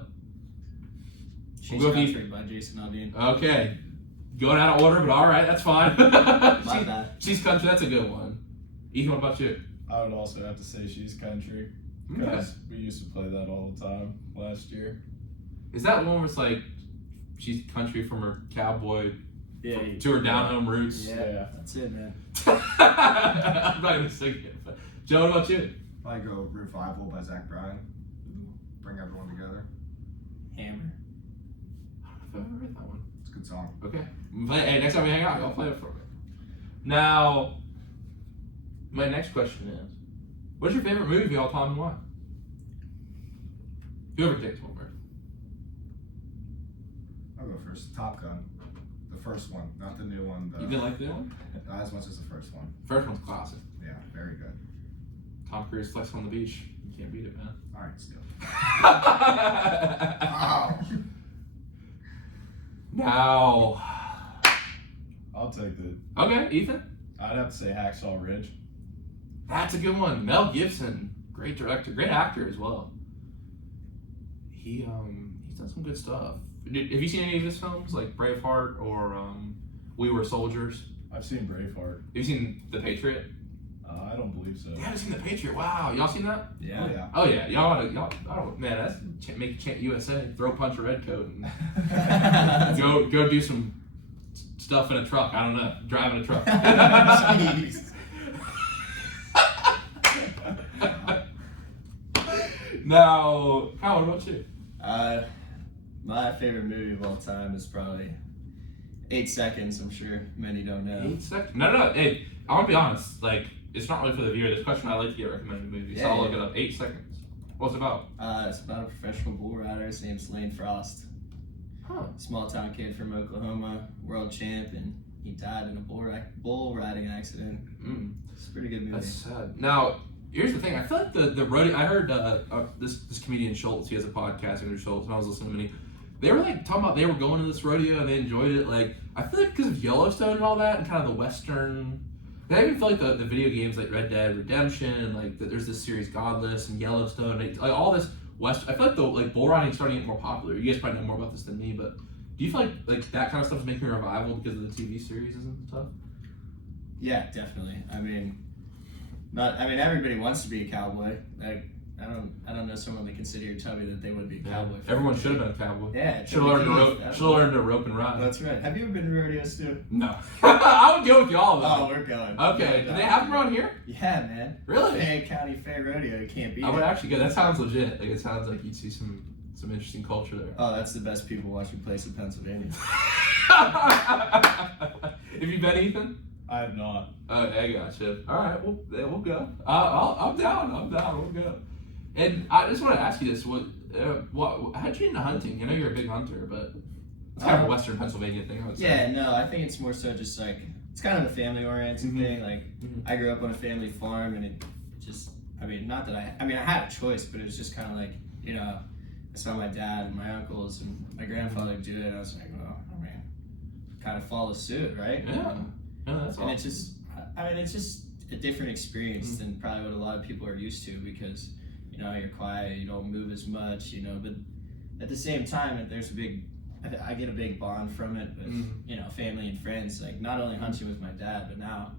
She's We'll go with Country by Jason Aldean. Okay. Going out of order, but all right, that's fine. My bad. She's country. That's a good one. Ethan, what about you? I would also have to say She's Country. Okay. Because we used to play that all the time last year. Is that one where it's like she's country from her cowboy Yeah. to her down home roots? Yeah, that's it, man. I'm not even sing it. But Joe, what about you? I go Revival by Zach Bryan. Bring everyone together. Hammer. I don't know if I've ever heard that one. It's a good song. Okay. Hey, next time we hang out, I'll play it for me. Now, my next question is, what's your favorite movie of all time and why? Whoever takes one first. I'll go first. Top Gun. The first one, not the new one. You didn't like the new one? Not as much as the first one. First one's classic. Yeah, very good. Tom Cruise flexing on the beach. You can't beat it, man. All right, still. Wow. Now, I'll take the. okay, Ethan. I'd have to say Hacksaw Ridge. That's a good one. Mel Gibson, great director, great actor as well. He's done some good stuff. Have you seen any of his films, like Braveheart or We Were Soldiers? I've seen Braveheart. Have you seen The Patriot? I don't believe so. You haven't seen The Patriot? Wow, y'all seen that? Yeah. Oh, yeah. Oh yeah, y'all. Oh man, that's make chant USA. Throw punch a red coat and go do some stuff in a truck. I don't know, driving a truck. Jeez. Now, Kyle, what about you? My favorite movie of all time is probably 8 Seconds. I'm sure many don't know. 8 seconds. No. Hey, I want to be honest. Like, it's not really for the viewer. This question I like to get recommended movies. So Yeah, I'll look yeah. it up. 8 seconds. What's it about? It's about a professional bull rider. His name's Lane Frost. Huh. Small town kid from Oklahoma, world champ, and he died in a bull riding accident. It's a pretty good movie. That's sad. Now, here's the thing. I feel like the rodeo. I heard this comedian Schultz. He has a podcast, Andrew Schultz, and I was listening to him. And they were like talking about they were going to this rodeo and they enjoyed it. Like, I feel like because of Yellowstone and all that, and kind of the Western. I even feel like the video games like Red Dead Redemption and like there's this series Godless and Yellowstone, and like all this West. I feel like the bull riding is starting to get more popular. You guys probably know more about this than me, but do you feel like that kind of stuff is making a revival because of the TV series and stuff? Yeah, definitely. I mean, everybody wants to be a cowboy. Like, I don't know someone that can sit here and tell me that they would be a cowboy. Everyone should have been a cowboy. Yeah, Should have learned to rope. Should have learned to rope and ride. That's right. Have you ever been to rodeos too? No. I would go with y'all though. Oh, we're going. Okay. Do they have them around here? Yeah, man. Really? Fayette County Fair Rodeo. You can't beat I would it. actually go. That sounds legit. Like it sounds like you'd see some interesting culture there. Oh, that's the best people watching place in Pennsylvania. Have you been, Ethan? I have not. I gotcha. All right, we'll go. I'm down. We'll go. And I just want to ask you this: how'd you get into hunting? I know you're a big hunter, but it's kind of a Western Pennsylvania thing, I would say. Yeah, no, I think it's more so just like it's kind of a family-oriented thing. Like, I grew up on a family farm, and it just, not that I had a choice, but it was just kind of like, I saw my dad and my uncles and my grandfather do it, and I was like, well, kind of follow suit, right? Yeah. No, that's and awesome. it's just, it's just a different experience than probably what a lot of people are used to because, you're quiet, you don't move as much, but at the same time, I get a big bond from it with, family and friends. Like, not only hunting with my dad, but now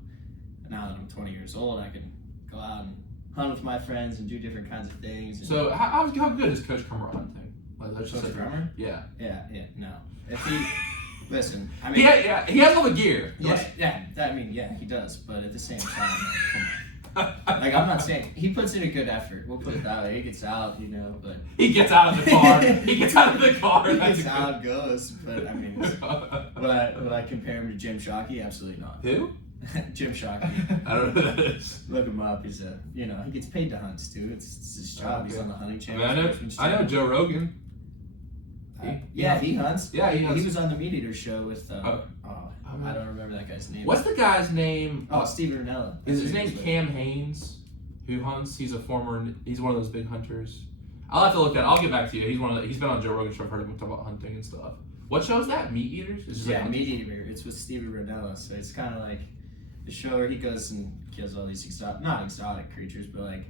that I'm 20 years old, I can go out and hunt with my friends and do different kinds of things. And So how good is Coach Crummer hunting? Like, let's just Coach say- Crummer? Yeah. Yeah, no. If he, listen, He has all the gear. he does, but at the same time, come on. Like, I'm not saying he puts in a good effort. We'll put it that way. He gets out, but He gets out of the car. He gets out of the car. he That's gets good. out, goes. But would I compare him to Jim Shockey? Absolutely not. Who? Jim Shockey. I don't know who that is. Look him up. He's he gets paid to hunt, dude. It's his job. Okay. He's on the hunting I channel. mean, I know Joe Rogan. Yeah, he hunts. Yeah, he hunts. He was on the Meat Eater show with. Oh, I don't remember that guy's name. What's the guy's name? Stephen Ranella. His name's Cam Haynes, who hunts. He's one of those big hunters. I'll have to look that. I'll get back to you. He's been on Joe Rogan's show. I've heard him talk about hunting and stuff. What show is that? Meat Eaters? It's just like Meat Eater. It's with Stephen Ranella. So it's kind of like the show where he goes and kills all these not exotic creatures, but like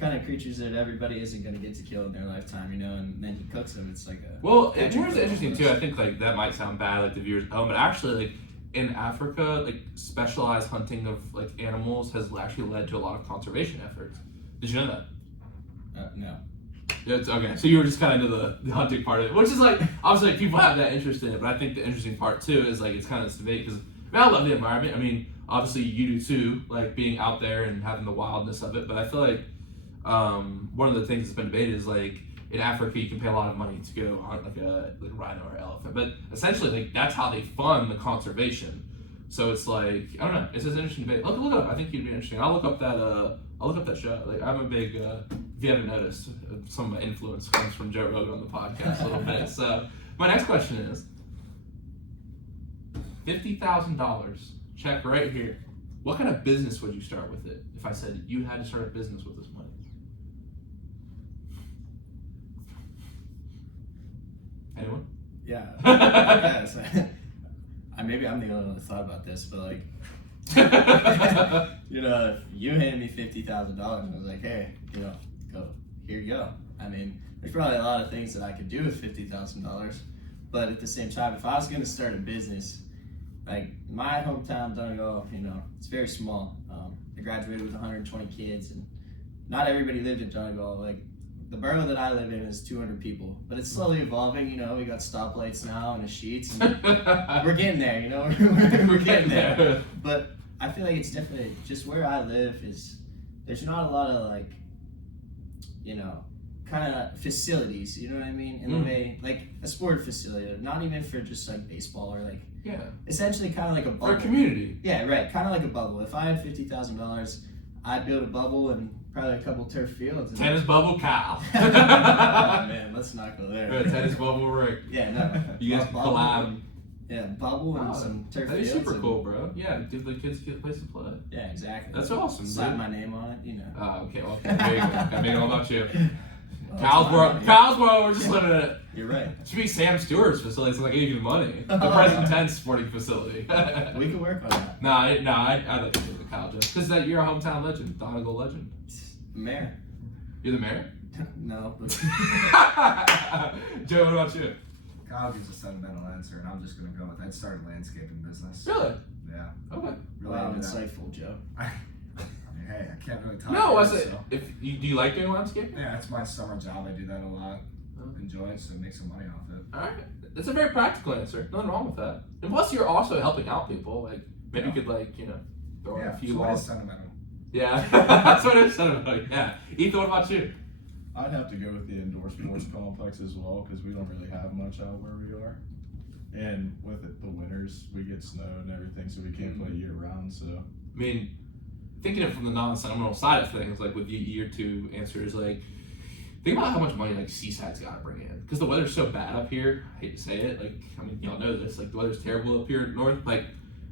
kind of creatures that everybody isn't going to get to kill in their lifetime, and then he cooks them. It's like a here's the interesting too. I think like that might sound bad, like the viewers at home, but actually like in Africa, like specialized hunting of like animals has actually led to a lot of conservation efforts. Did you know that? No. Yeah, it's okay. So you were just kind of into the hunting part of it, which is like obviously like, people have that interest in it, but I think the interesting part too is like it's kind of this debate because I love the environment. Obviously you do too, like being out there and having the wildness of it. But I feel like one of the things that's been debated is like in Africa you can pay a lot of money to go hunt like a rhino or elephant. But essentially, like that's how they fund the conservation. So it's like I don't know. It's just an interesting debate. Look it up. I think you'd be interesting. I'll look up that show. Like I'm a big. If you haven't noticed, some of my influence comes from Joe Rogan on the podcast a little bit. So my next question is $50,000. Check right here. What kind of business would you start with it? If I said you had to start a business with this money. Anyone? Yeah. Yes. Maybe I'm the only one that thought about this, but like, you know, if you handed me $50,000, I was like, hey, you know, go, here you go. I mean, there's probably a lot of things that I could do with $50,000, but at the same time, if I was going to start a business, like my hometown, Donegal, you know, it's very small. I graduated with 120 kids, and not everybody lived in Donegal. Like the borough that I live in is 200 people, but it's slowly evolving. You know, we got stoplights now and the sheets, and we're getting there. You know, we're getting there. But I feel like it's definitely just where I live is there's not a lot of like, you know, kind of facilities. You know what I mean? In the way like a sport facility, not even for just like baseball or like. Yeah. Essentially, kind of like a bubble. For a community. Yeah, right. Kind of like a bubble. If I had $50,000, I'd build a bubble and probably a couple turf fields. And Tennis bubble Kyle. Oh man, let's not go there. Tennis bubble Rick. Yeah, no. You guys can collab. Yeah, bubble and some turf That'd be fields. super cool, bro. Yeah, give the kids a place to play. Yeah, exactly. That's awesome. Sign my name on it, you know. Oh, okay. Well, there you go. Gotta make it all about you. Kyle's world, we're just living in it. You're right. It should be Sam Stewart's facility, so I give you the money. The Present Tense sporting facility. We can work on that. I'd like to do the Kyle just because you're a hometown legend, Donegal legend. Mayor. You're the mayor? No. But... Joe, what about you? Kyle gives a sentimental answer, and I'm just gonna go with I'd start a landscaping business. Really? Yeah. Okay. Really Wow, into that. insightful, Joe. I mean, hey, I can't really talk. No, I about said, so. do you like doing landscaping? Yeah, that's my summer job. I do that a lot. Enjoy it, so make some money off it. All right, that's a very practical answer. Nothing wrong with that. And plus, you're also helping out people. Like maybe you could throw in a few so balls. sentimental. Yeah, that's what I said about it. Yeah, Ethan, what about you? I'd have to go with the indoor sports complex as well because we don't really have much out where we are. And with it, the winters, we get snow and everything, so we can't play year round. So I mean, thinking it from the non-sentimental side of things, like with year two answers, like think about how much money like Seaside's got to bring in because the weather's so bad up here. I hate to say it, like I mean y'all know this, like the weather's terrible up here north. Like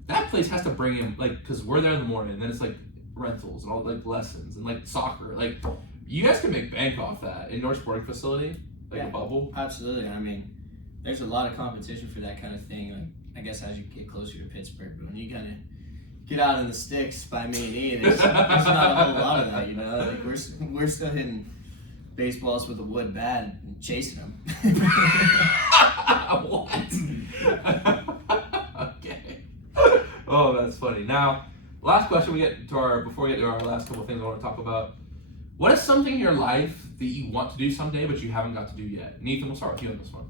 that place has to bring in like because we're there in the morning, and then it's like rentals and all like lessons and like soccer. Like you guys can make bank off that indoor sporting facility, like a bubble. Absolutely. I mean, there's a lot of competition for that kind of thing. Like I guess as you get closer to Pittsburgh, but when you kind of get out in the sticks by me and Ian, there's not a whole lot of that. You know, like we're still hitting baseballs with a wood bat and chasing them. What? Okay. Oh, that's funny. Now, last question before we get to our last couple of things I want to talk about. What is something in your life that you want to do someday but you haven't got to do yet? Nathan, we'll start with you on this one.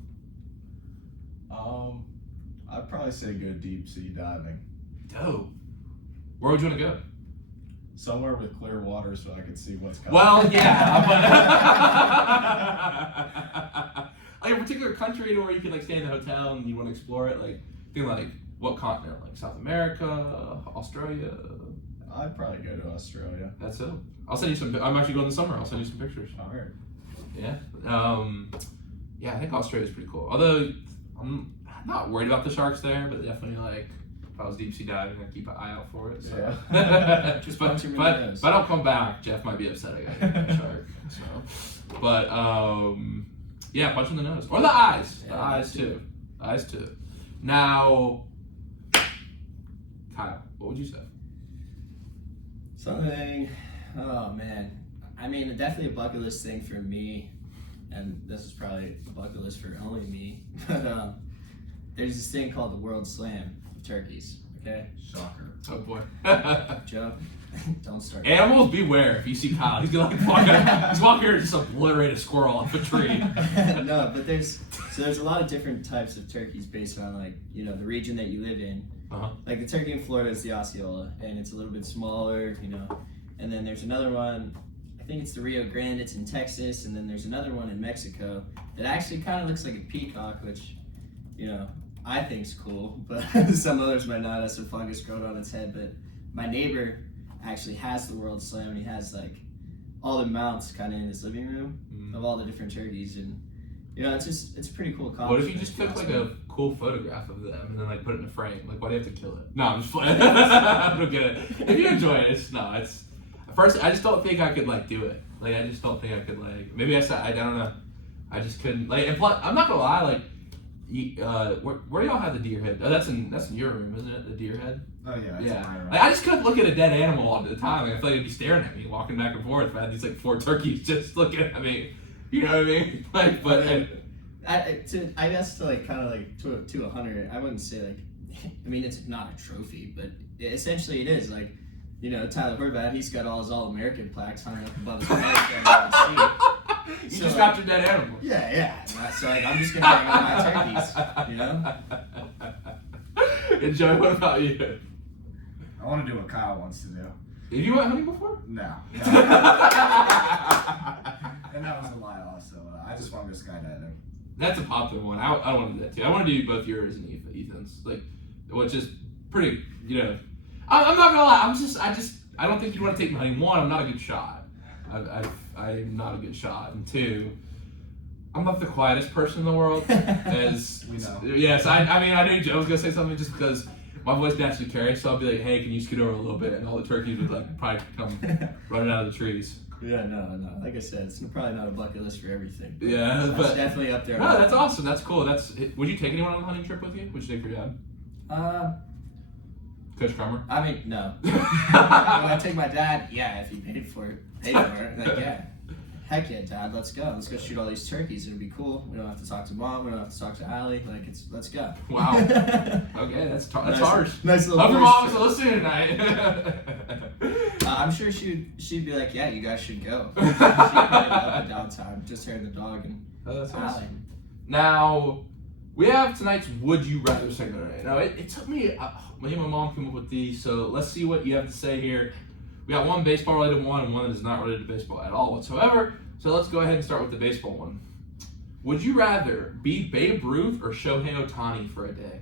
I'd probably say go deep sea diving. Dope. Where would you want to go? Somewhere with clear water so I could see what's coming. Well, yeah, but like a particular country where you could like stay in the hotel and you want to explore it, like think like what continent, like South America, Australia. I'd probably go to Australia. That's it. I'll send you some. I'm actually going this summer. I'll send you some pictures. All right. Yeah. Yeah, I think Australia's pretty cool. Although I'm not worried about the sharks there, but definitely like if I was deep sea diving, I'd keep an eye out for it. So. Yeah. Just but punch him in but the nose. if I don't come back, Jeff might be upset I got hit by a shark. So, but yeah, punch in the nose or the eyes. The Yeah, eyes too. The eyes too. Now, Kyle, what would you say? Something, oh man. I mean, definitely a bucket list thing for me, and this is probably a bucket list for only me, but there's this thing called the World Slam of turkeys, okay? Shocker. Oh boy. Joe, don't start. Animals beware if you see Kyle. He's gonna he's walking here and just obliterate a squirrel off a tree. No, but there's a lot of different types of turkeys based on like, you know, the region that you live in. Uh-huh. Like the turkey in Florida is the Osceola, and it's a little bit smaller, you know. And then there's another one, I think it's the Rio Grande. It's in Texas, and then there's another one in Mexico that actually kind of looks like a peacock, which, you know, I think's cool, but some others might not. Has some fungus growing on its head. But my neighbor actually has the World Slam, and he has like all the mounts kind of in his living room of all the different turkeys, and you know, it's a pretty cool accomplishment. What if you just took like a cool photograph of them and then like put it in a frame? Like, why do you have to kill it? No, I'm just playing. I don't get it. If you enjoy it, it's first. I just don't think I could like do it. Like, I just don't think I could like. Maybe I don't know. I just couldn't like. And plus, I'm not gonna lie. Like, where do y'all have the deer head? Oh, that's in your room, isn't it? The deer head. Oh yeah, it's in my room. Like, I just couldn't look at a dead animal all the time. Like, I feel like it'd be staring at me, walking back and forth. If I had these like 4 turkeys just looking at me. You know what I mean? Like, but I guess to like kind of like to 100, I wouldn't say like. I mean, it's not a trophy, but essentially it is. Like, you know, Tyler Horvath, he's got all his All-American plaques hung up above his head. You just got your dead animal. Yeah. So like, I'm just gonna hang on my turkeys. You know. And Joey, what about you? I want to do what Kyle wants to do. Have you went hunting before? No. And that was a lie also. I just want to go skydiving. That's a popular one. I want to do that too. I want to do both yours and Ethan's. Like, which is pretty, you know. I'm not gonna lie. I don't think you'd want to take me hunting. 1, I'm not a good shot. I'm not a good shot. And 2, I'm not the quietest person in the world. As we know. Yes, I mean, I knew Joe was gonna say something just because my voice naturally carries. So I'll be like, hey, can you scoot over a little bit? And all the turkeys would like probably come running out of the trees. Yeah, no. Like I said, it's probably not a bucket list for everything. Yeah, but it's definitely up there. No, that's awesome. That's cool. Would you take anyone on a hunting trip with you? Would you take your dad? Coach Crummer? I mean, no. Would I take my dad? Yeah, if he paid for it. Like, yeah. Heck yeah, Dad, let's go. Let's go shoot all these turkeys. It'll be cool. We don't have to talk to Mom. We don't have to talk to Allie. Like, let's go. Wow. Okay, that's harsh. Nice little. Hope your mom was listening tonight. I'm sure she'd be like, yeah, you guys should go. She'd probably love the downtime, just her and the dog and that's Allie. awesome. Now, we have tonight's Would You Rather segment right now. It took me, me and my mom came up with these, so let's see what you have to say here. We got one baseball related one and one that is not related to baseball at all whatsoever. So let's go ahead and start with the baseball one. Would you rather be Babe Ruth or Shohei Ohtani for a day?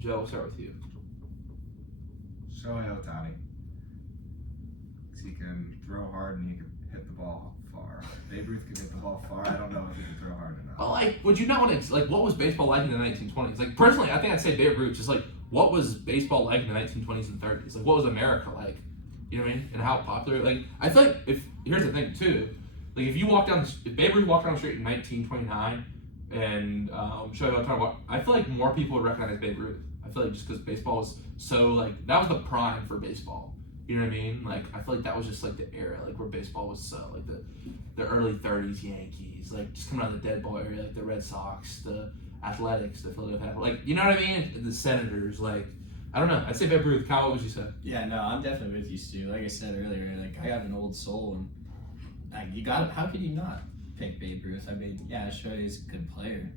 Joe, we'll start with you. Shohei Ohtani. He can throw hard and he can hit the ball far. Babe Ruth can hit the ball far. I don't know if he can throw hard enough. But like, would you not want to, like, what was baseball like in the 1920s? Like, personally, I think I'd say Babe Ruth. Just like, what was baseball like in the 1920s and 30s? Like, what was America like? You know what I mean? And how popular? Like, I feel like here's the thing too. Like, if Babe Ruth walked down the street in 1929 and Shohei Ohtani, I feel like more people would recognize Babe Ruth. I feel like just because baseball was so, like, that was the prime for baseball. You know what I mean? Like, I feel like that was just like the era, like where baseball was so, like the early 30s Yankees, like just coming out of the dead ball area, like the Red Sox, the Athletics, the Philadelphia Athletics, like, you know what I mean? And the Senators, like, I don't know. I'd say Babe Ruth. Kyle, what would you say? Yeah, no, I'm definitely with you, Stu. Like I said earlier, like, I have an old soul, and like, how could you not pick Babe Ruth? I mean, yeah, Shohei's a good player,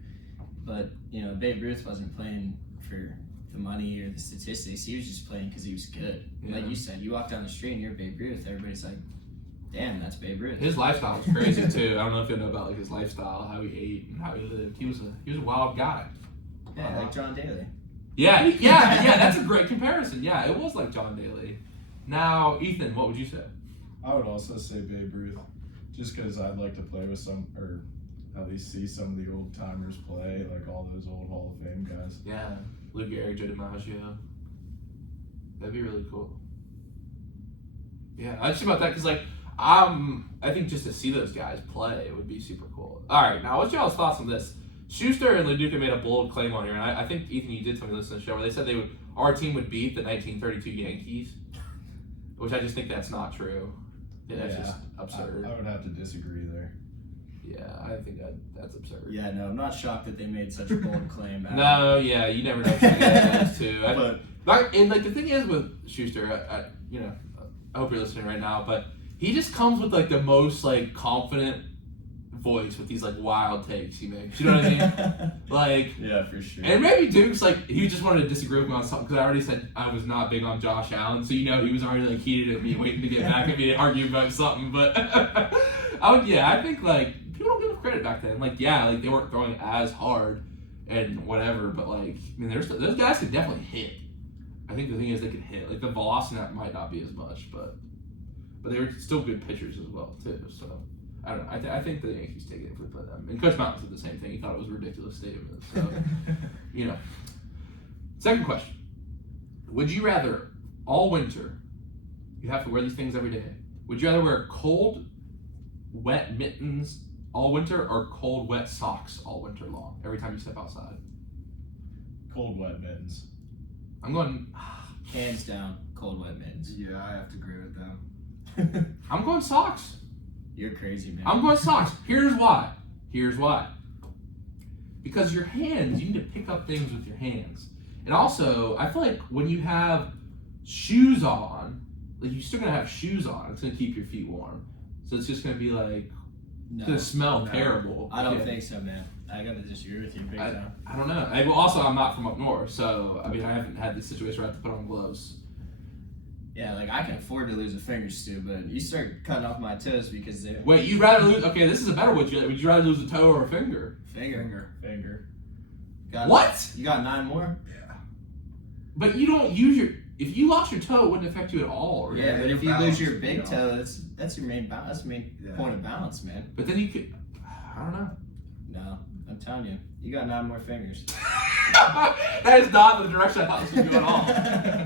but, you know, Babe Ruth wasn't playing for the money or the statistics. He was just playing because he was good. Yeah. Like you said, you walk down the street and you're Babe Ruth, everybody's like, damn, that's Babe Ruth. His lifestyle was crazy too. I don't know if you know about like his lifestyle, how he ate and how he lived. He was a wild guy. Yeah, like John Daly. Yeah, that's a great comparison. Yeah, it was like John Daly. Now, Ethan, what would you say? I would also say Babe Ruth, just because I'd like to play with or at least see some of the old timers play, like all those old Hall of Fame guys. Yeah, Lou Gehrig, Joe DiMaggio. That'd be really cool. Yeah, I just about that because like I think just to see those guys play, it would be super cool. All right, now what's y'all's thoughts on this? Schuster and LaDuca made a bold claim on here, and I think Ethan, you did tell me this in the show where they said our team would beat the 1932 Yankees, which I just think that's not true. Yeah, that's just absurd. I would have to disagree there. Yeah, I think that's absurd. Yeah, no, I'm not shocked that they made such a bold claim. No, yeah, you never know what too. But And like the thing is with Schuster, I hope you're listening right now, but he just comes with like the most like confident voice with these like wild takes he makes. You know what I mean? Like, Yeah, for sure. and maybe Duke's like he just wanted to disagree with me on something because I already said I was not big on Josh Allen, so he was already like heated at me, waiting to get back at me and argue about something. But I think like people don't give him credit back then. Like, like they weren't throwing as hard and whatever, but like I mean, those guys could definitely hit. I think the thing is they could hit. Like the velocity that might not be as much, but they were still good pitchers as well too. So. I don't know. I think the Yankees take it if we play them. And Coach Mountain said the same thing. He thought it was a ridiculous statement. So, Second question. Would you rather, all winter, you have to wear these things every day, would you rather wear cold, wet mittens all winter or cold, wet socks all winter long every time you step outside? Cold, wet mittens. I'm going... Hands down, cold, wet mittens. Yeah, I have to agree with them. I'm going socks. You're crazy, man. I'm going socks. Here's why. Because your hands, you need to pick up things with your hands. And also, I feel like when you have shoes on, like you're still going to have shoes on. It's going to keep your feet warm. So it's just going to be like, it's going to smell terrible. I don't think so, man. I got to disagree with you big time. I don't know. I'm not from up north, so I mean, I haven't had this situation where I have to put on gloves. Yeah, like I can afford to lose a finger, Stu, but you start cutting off my toes because they. Wait, you'd rather lose? Okay, this is a better one. Would you rather lose a toe or a finger? Finger. What? You got 9 more? Yeah. But you don't use your. If you lost your toe, it wouldn't affect you at all, right? Yeah, but if you lose your big balance, toe, that's your main balance. That's the main point of balance, man. But then you could. I don't know. No, I'm telling you, you got 9 more fingers. That is not the direction I thought this was going at all.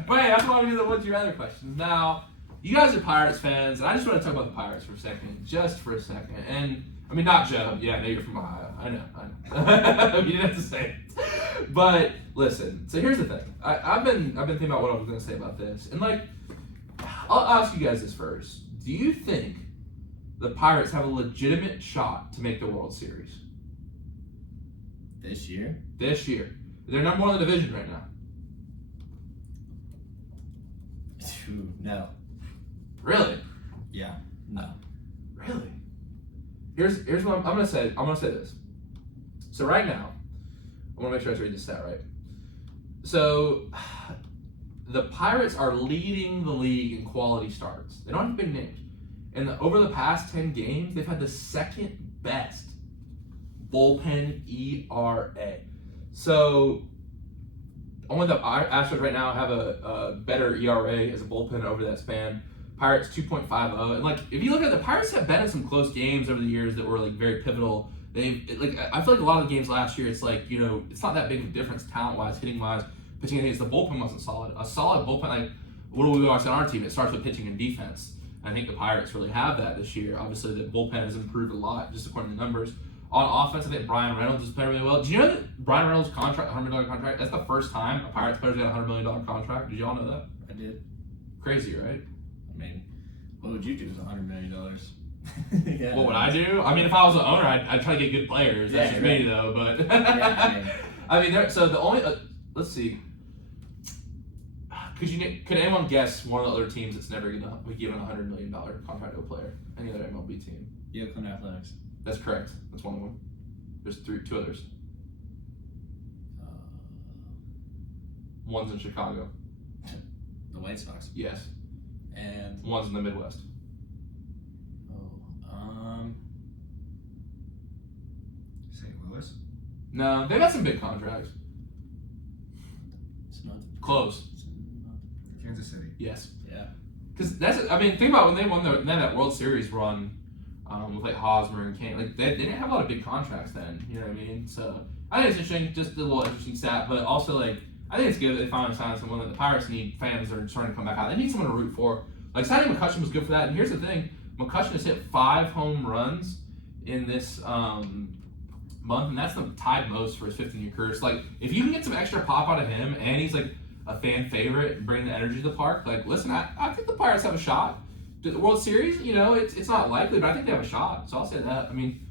But hey, that's why we do the would you rather questions. Now, you guys are Pirates fans, and I just want to talk about the Pirates for a second, just for a second. And I mean, not Joe. Yeah, I know you're from Ohio. I know. You didn't have to say it. But listen. So here's the thing. I've been thinking about what I was going to say about this, and like, I'll ask you guys this first. Do you think the Pirates have a legitimate shot to make the World Series This year? this year? They're number 1 in the division right now. No. Really? Yeah. No. Really? Here's what I'm gonna say. I'm gonna say this. So right now, I want to make sure I read this stat right. So the Pirates are leading the league in quality starts. They don't have big names, and over the past 10 games, they've had the second best bullpen ERA. So only the Astros right now have a better ERA as a bullpen over that span. Pirates 2.50, and like if you look at the Pirates have been in some close games over the years that were like very pivotal. I feel like a lot of the games last year, it's like it's not that big of a difference talent wise, hitting wise, pitching against the bullpen wasn't solid. A solid bullpen, like what do we always say on our team? It starts with pitching and defense. I think the Pirates really have that this year. Obviously, the bullpen has improved a lot just according to the numbers. On offense, I think Brian Reynolds has played really well. Do you know that Brian Reynolds' contract, $100 million contract, that's the first time a Pirates player's got a $100 million contract? Did y'all know that? I did. Crazy, right? I mean, what would you do with $100 million? Yeah, What would I do? I mean, if I was the owner, I'd try to get good players. That's just me, though. But I mean, so the only let's see. Could anyone guess one of the other teams that's never gonna be given a $100 million contract to a player? Any other MLB team? Oakland Athletics. That's correct. That's one of them. There's two others. One's in Chicago. The White Sox. Yes. And one's in the Midwest. St. Louis? No, they've got some big contracts. it's not. Close. It's not. Kansas City. Yes. Yeah. Because think about when they won that World Series run with like Hosmer and Kane. Like they didn't have a lot of big contracts then. You know what I mean? So I think it's interesting, just a little interesting stat, but also like I think it's good that they finally signed someone that the Pirates need. Fans that are starting to come back out. They need someone to root for. Like signing McCutchen was good for that. And here's the thing: McCutchen has hit 5 home runs in this month, and that's the tied most for his 15-year career. So like if you can get some extra pop out of him, and he's like a fan favorite and bring the energy to the park. Like, listen, I think the Pirates have a shot. The World Series, it's not likely, but I think they have a shot. So I'll say that. I mean,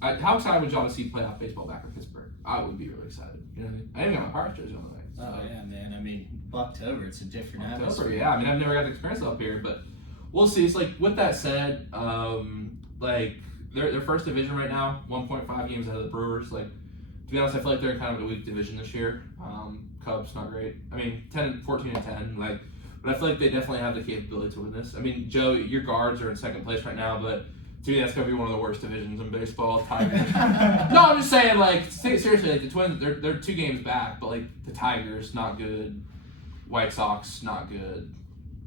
how excited would y'all to see playoff baseball back in Pittsburgh? I would be really excited. You know what I mean? I even got my Pirates jersey on the way. So. Oh yeah, man. I mean, Bucktober, it's a different atmosphere. Yeah. I mean, I've never got the experience up here, but we'll see. It's like with that said, like their first division right now, 1.5 games ahead of the Brewers. Like, to be honest, I feel like they're in kind of a weak division this year. Cubs, not great. I mean, 14-10, like, but I feel like they definitely have the capability to win this. I mean, Joe, your guards are in second place right now, but to me, that's going to be one of the worst divisions in baseball. Tigers. No, I'm just saying, like, seriously, like, the Twins, they're 2 games back, but, like, the Tigers, not good. White Sox, not good.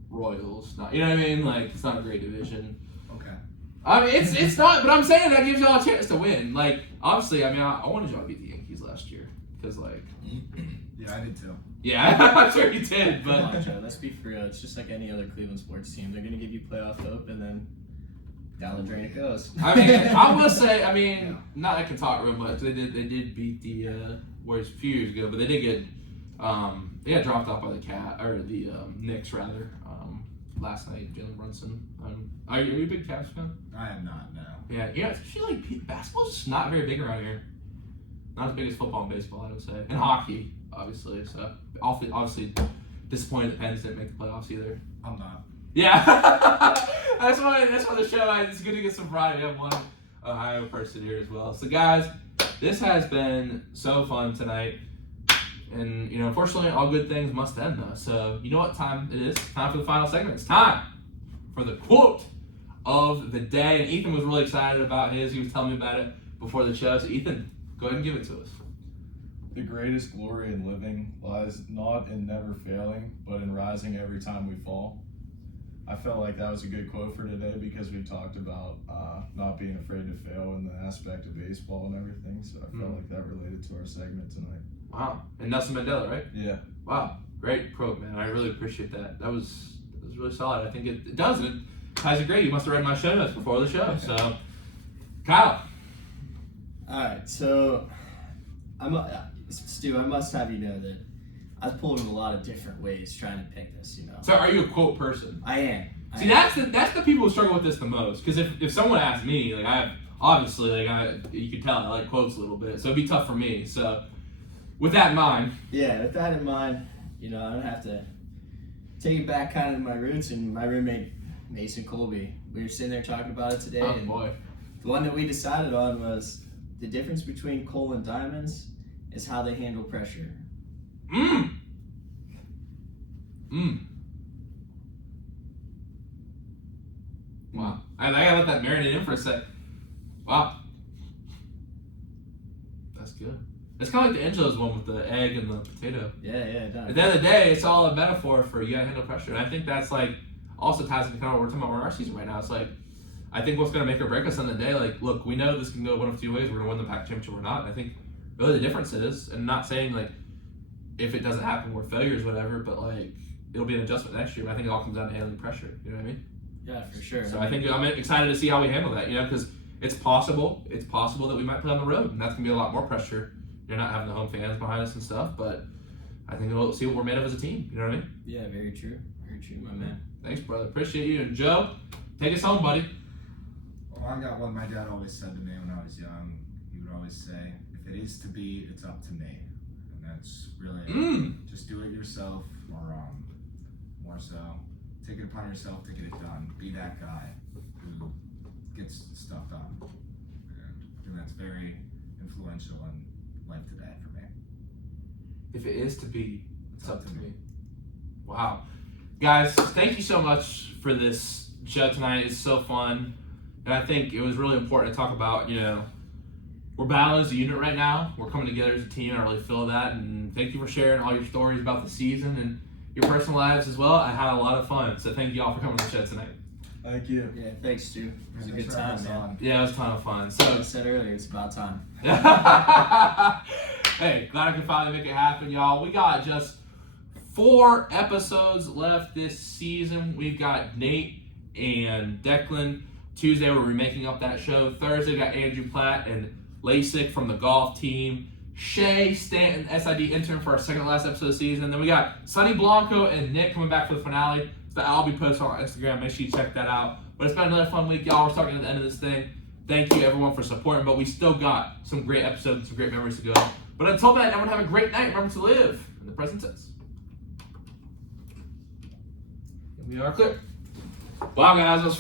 Royals, not, you know what I mean? Like, it's not a great division. Okay. I mean, it's not, but I'm saying that gives y'all a chance to win. Like, obviously, I mean, I wanted y'all to beat the Yankees last year, because, like... Yeah, I did too. Yeah, I'm sure you did, but... Come on, Joe, let's be for real. It's just like any other Cleveland sports team. They're going to give you playoff hope, and then down the drain it goes. I mean, I will say, I mean, not that I can talk real much. They did beat the Warriors a few years ago, but they did get they got dropped off by the Knicks rather last night. Jalen Brunson. Are you a big Cavs fan? I am not, no. Yeah, especially like basketball's just not very big around here. Not as big as football and baseball, I would say, and hockey, obviously. So obviously disappointed the Pens didn't make the playoffs either. I'm not. Yeah, that's why the show. It's good to get some pride. We have one Ohio person here as well. So guys, this has been so fun tonight, and unfortunately, all good things must end though. So you know what time it is? Time for the final segment. It's time for the quote of the day. And Ethan was really excited about his. He was telling me about it before the show. So Ethan, go ahead and give it to us. The greatest glory in living lies not in never failing, but in rising every time we fall. I felt like that was a good quote for today because we talked about not being afraid to fail in the aspect of baseball and everything. So I felt like that related to our segment tonight. Wow. And Nelson Mandela, right? Yeah. Wow. Great quote, man. I really appreciate that. That was really solid. I think it does. It ties it great. You must have read my show notes before the show. So, Kyle. All right. So, Stu, I must have you know that I was pulled in a lot of different ways trying to pick this, So are you a quote person? I am. See, that's the people who struggle with this the most. Because if someone asked me, like you could tell I like quotes a little bit, so it'd be tough for me. So with that in mind, with that in mind, I don't have to take it back kind of to my roots. And my roommate Mason Colby, we were sitting there talking about it today. oh and boy, the one that we decided on was the difference between coal and diamonds is how they handle pressure. Wow. I gotta let that marinate in for a sec. Wow. That's good. It's kind of like the Angelo's one with the egg and the potato. Yeah, it does. At the end of the day, it's all a metaphor for you gotta handle pressure. And I think that's like also ties into kind of what we're talking about in our season right now. It's like, I think what's gonna make or break us on the day, like, look, we know this can go one of two ways. We're gonna win the Pac championship or not. And I think really the difference is, and not saying like if it doesn't happen, we're failures, whatever, but like it'll be an adjustment next year. But I think it all comes down to handling pressure. You know what I mean? Yeah, for sure. So I think I'm excited to see how we handle that. Because it's possible that we might play on the road, and that's gonna be a lot more pressure. You're not having the home fans behind us and stuff, but I think we'll see what we're made of as a team. You know what I mean? Yeah, very true, my man. Thanks, brother. Appreciate you. And Joe, take us home, buddy. Well, I got one my dad always said to me when I was young. He would always say, "If it is to be, it's up to me." And that's really just do it yourself, or more so, take it upon yourself to get it done. Be that guy who gets stuff done. And I think that's very influential in life today for me. If it is to be, it's up to me. Wow. Guys, thank you so much for this show tonight. It's so fun. And I think it was really important to talk about, we're battling as a unit right now. We're coming together as a team. I really feel that. And thank you for sharing all your stories about the season and your personal lives as well. I had a lot of fun. So thank you all for coming to the show tonight. Thank you. Yeah, thanks, Stu. It was a Thanks good for having time, us man. on. Yeah, it was a ton of fun. Like So I said earlier, it's about time. hey, glad I could finally make it happen, y'all. We got just 4 episodes left this season. We've got Nate and Declan. Tuesday, we're remaking up that show. Thursday, we got Andrew Platt and Lasik from the golf team. Shay Stanton, SID intern for our second to last episode of the season. Then we got Sonny Blanco and Nick coming back for the finale. So I'll be posting on Instagram. Make sure you check that out. But it's been another fun week, y'all. We're starting at the end of this thing. Thank you, everyone, for supporting. But we still got some great episodes, some great memories to go. But until then, everyone have a great night. Remember to live in the present tense. And we are clear. Wow, guys. That was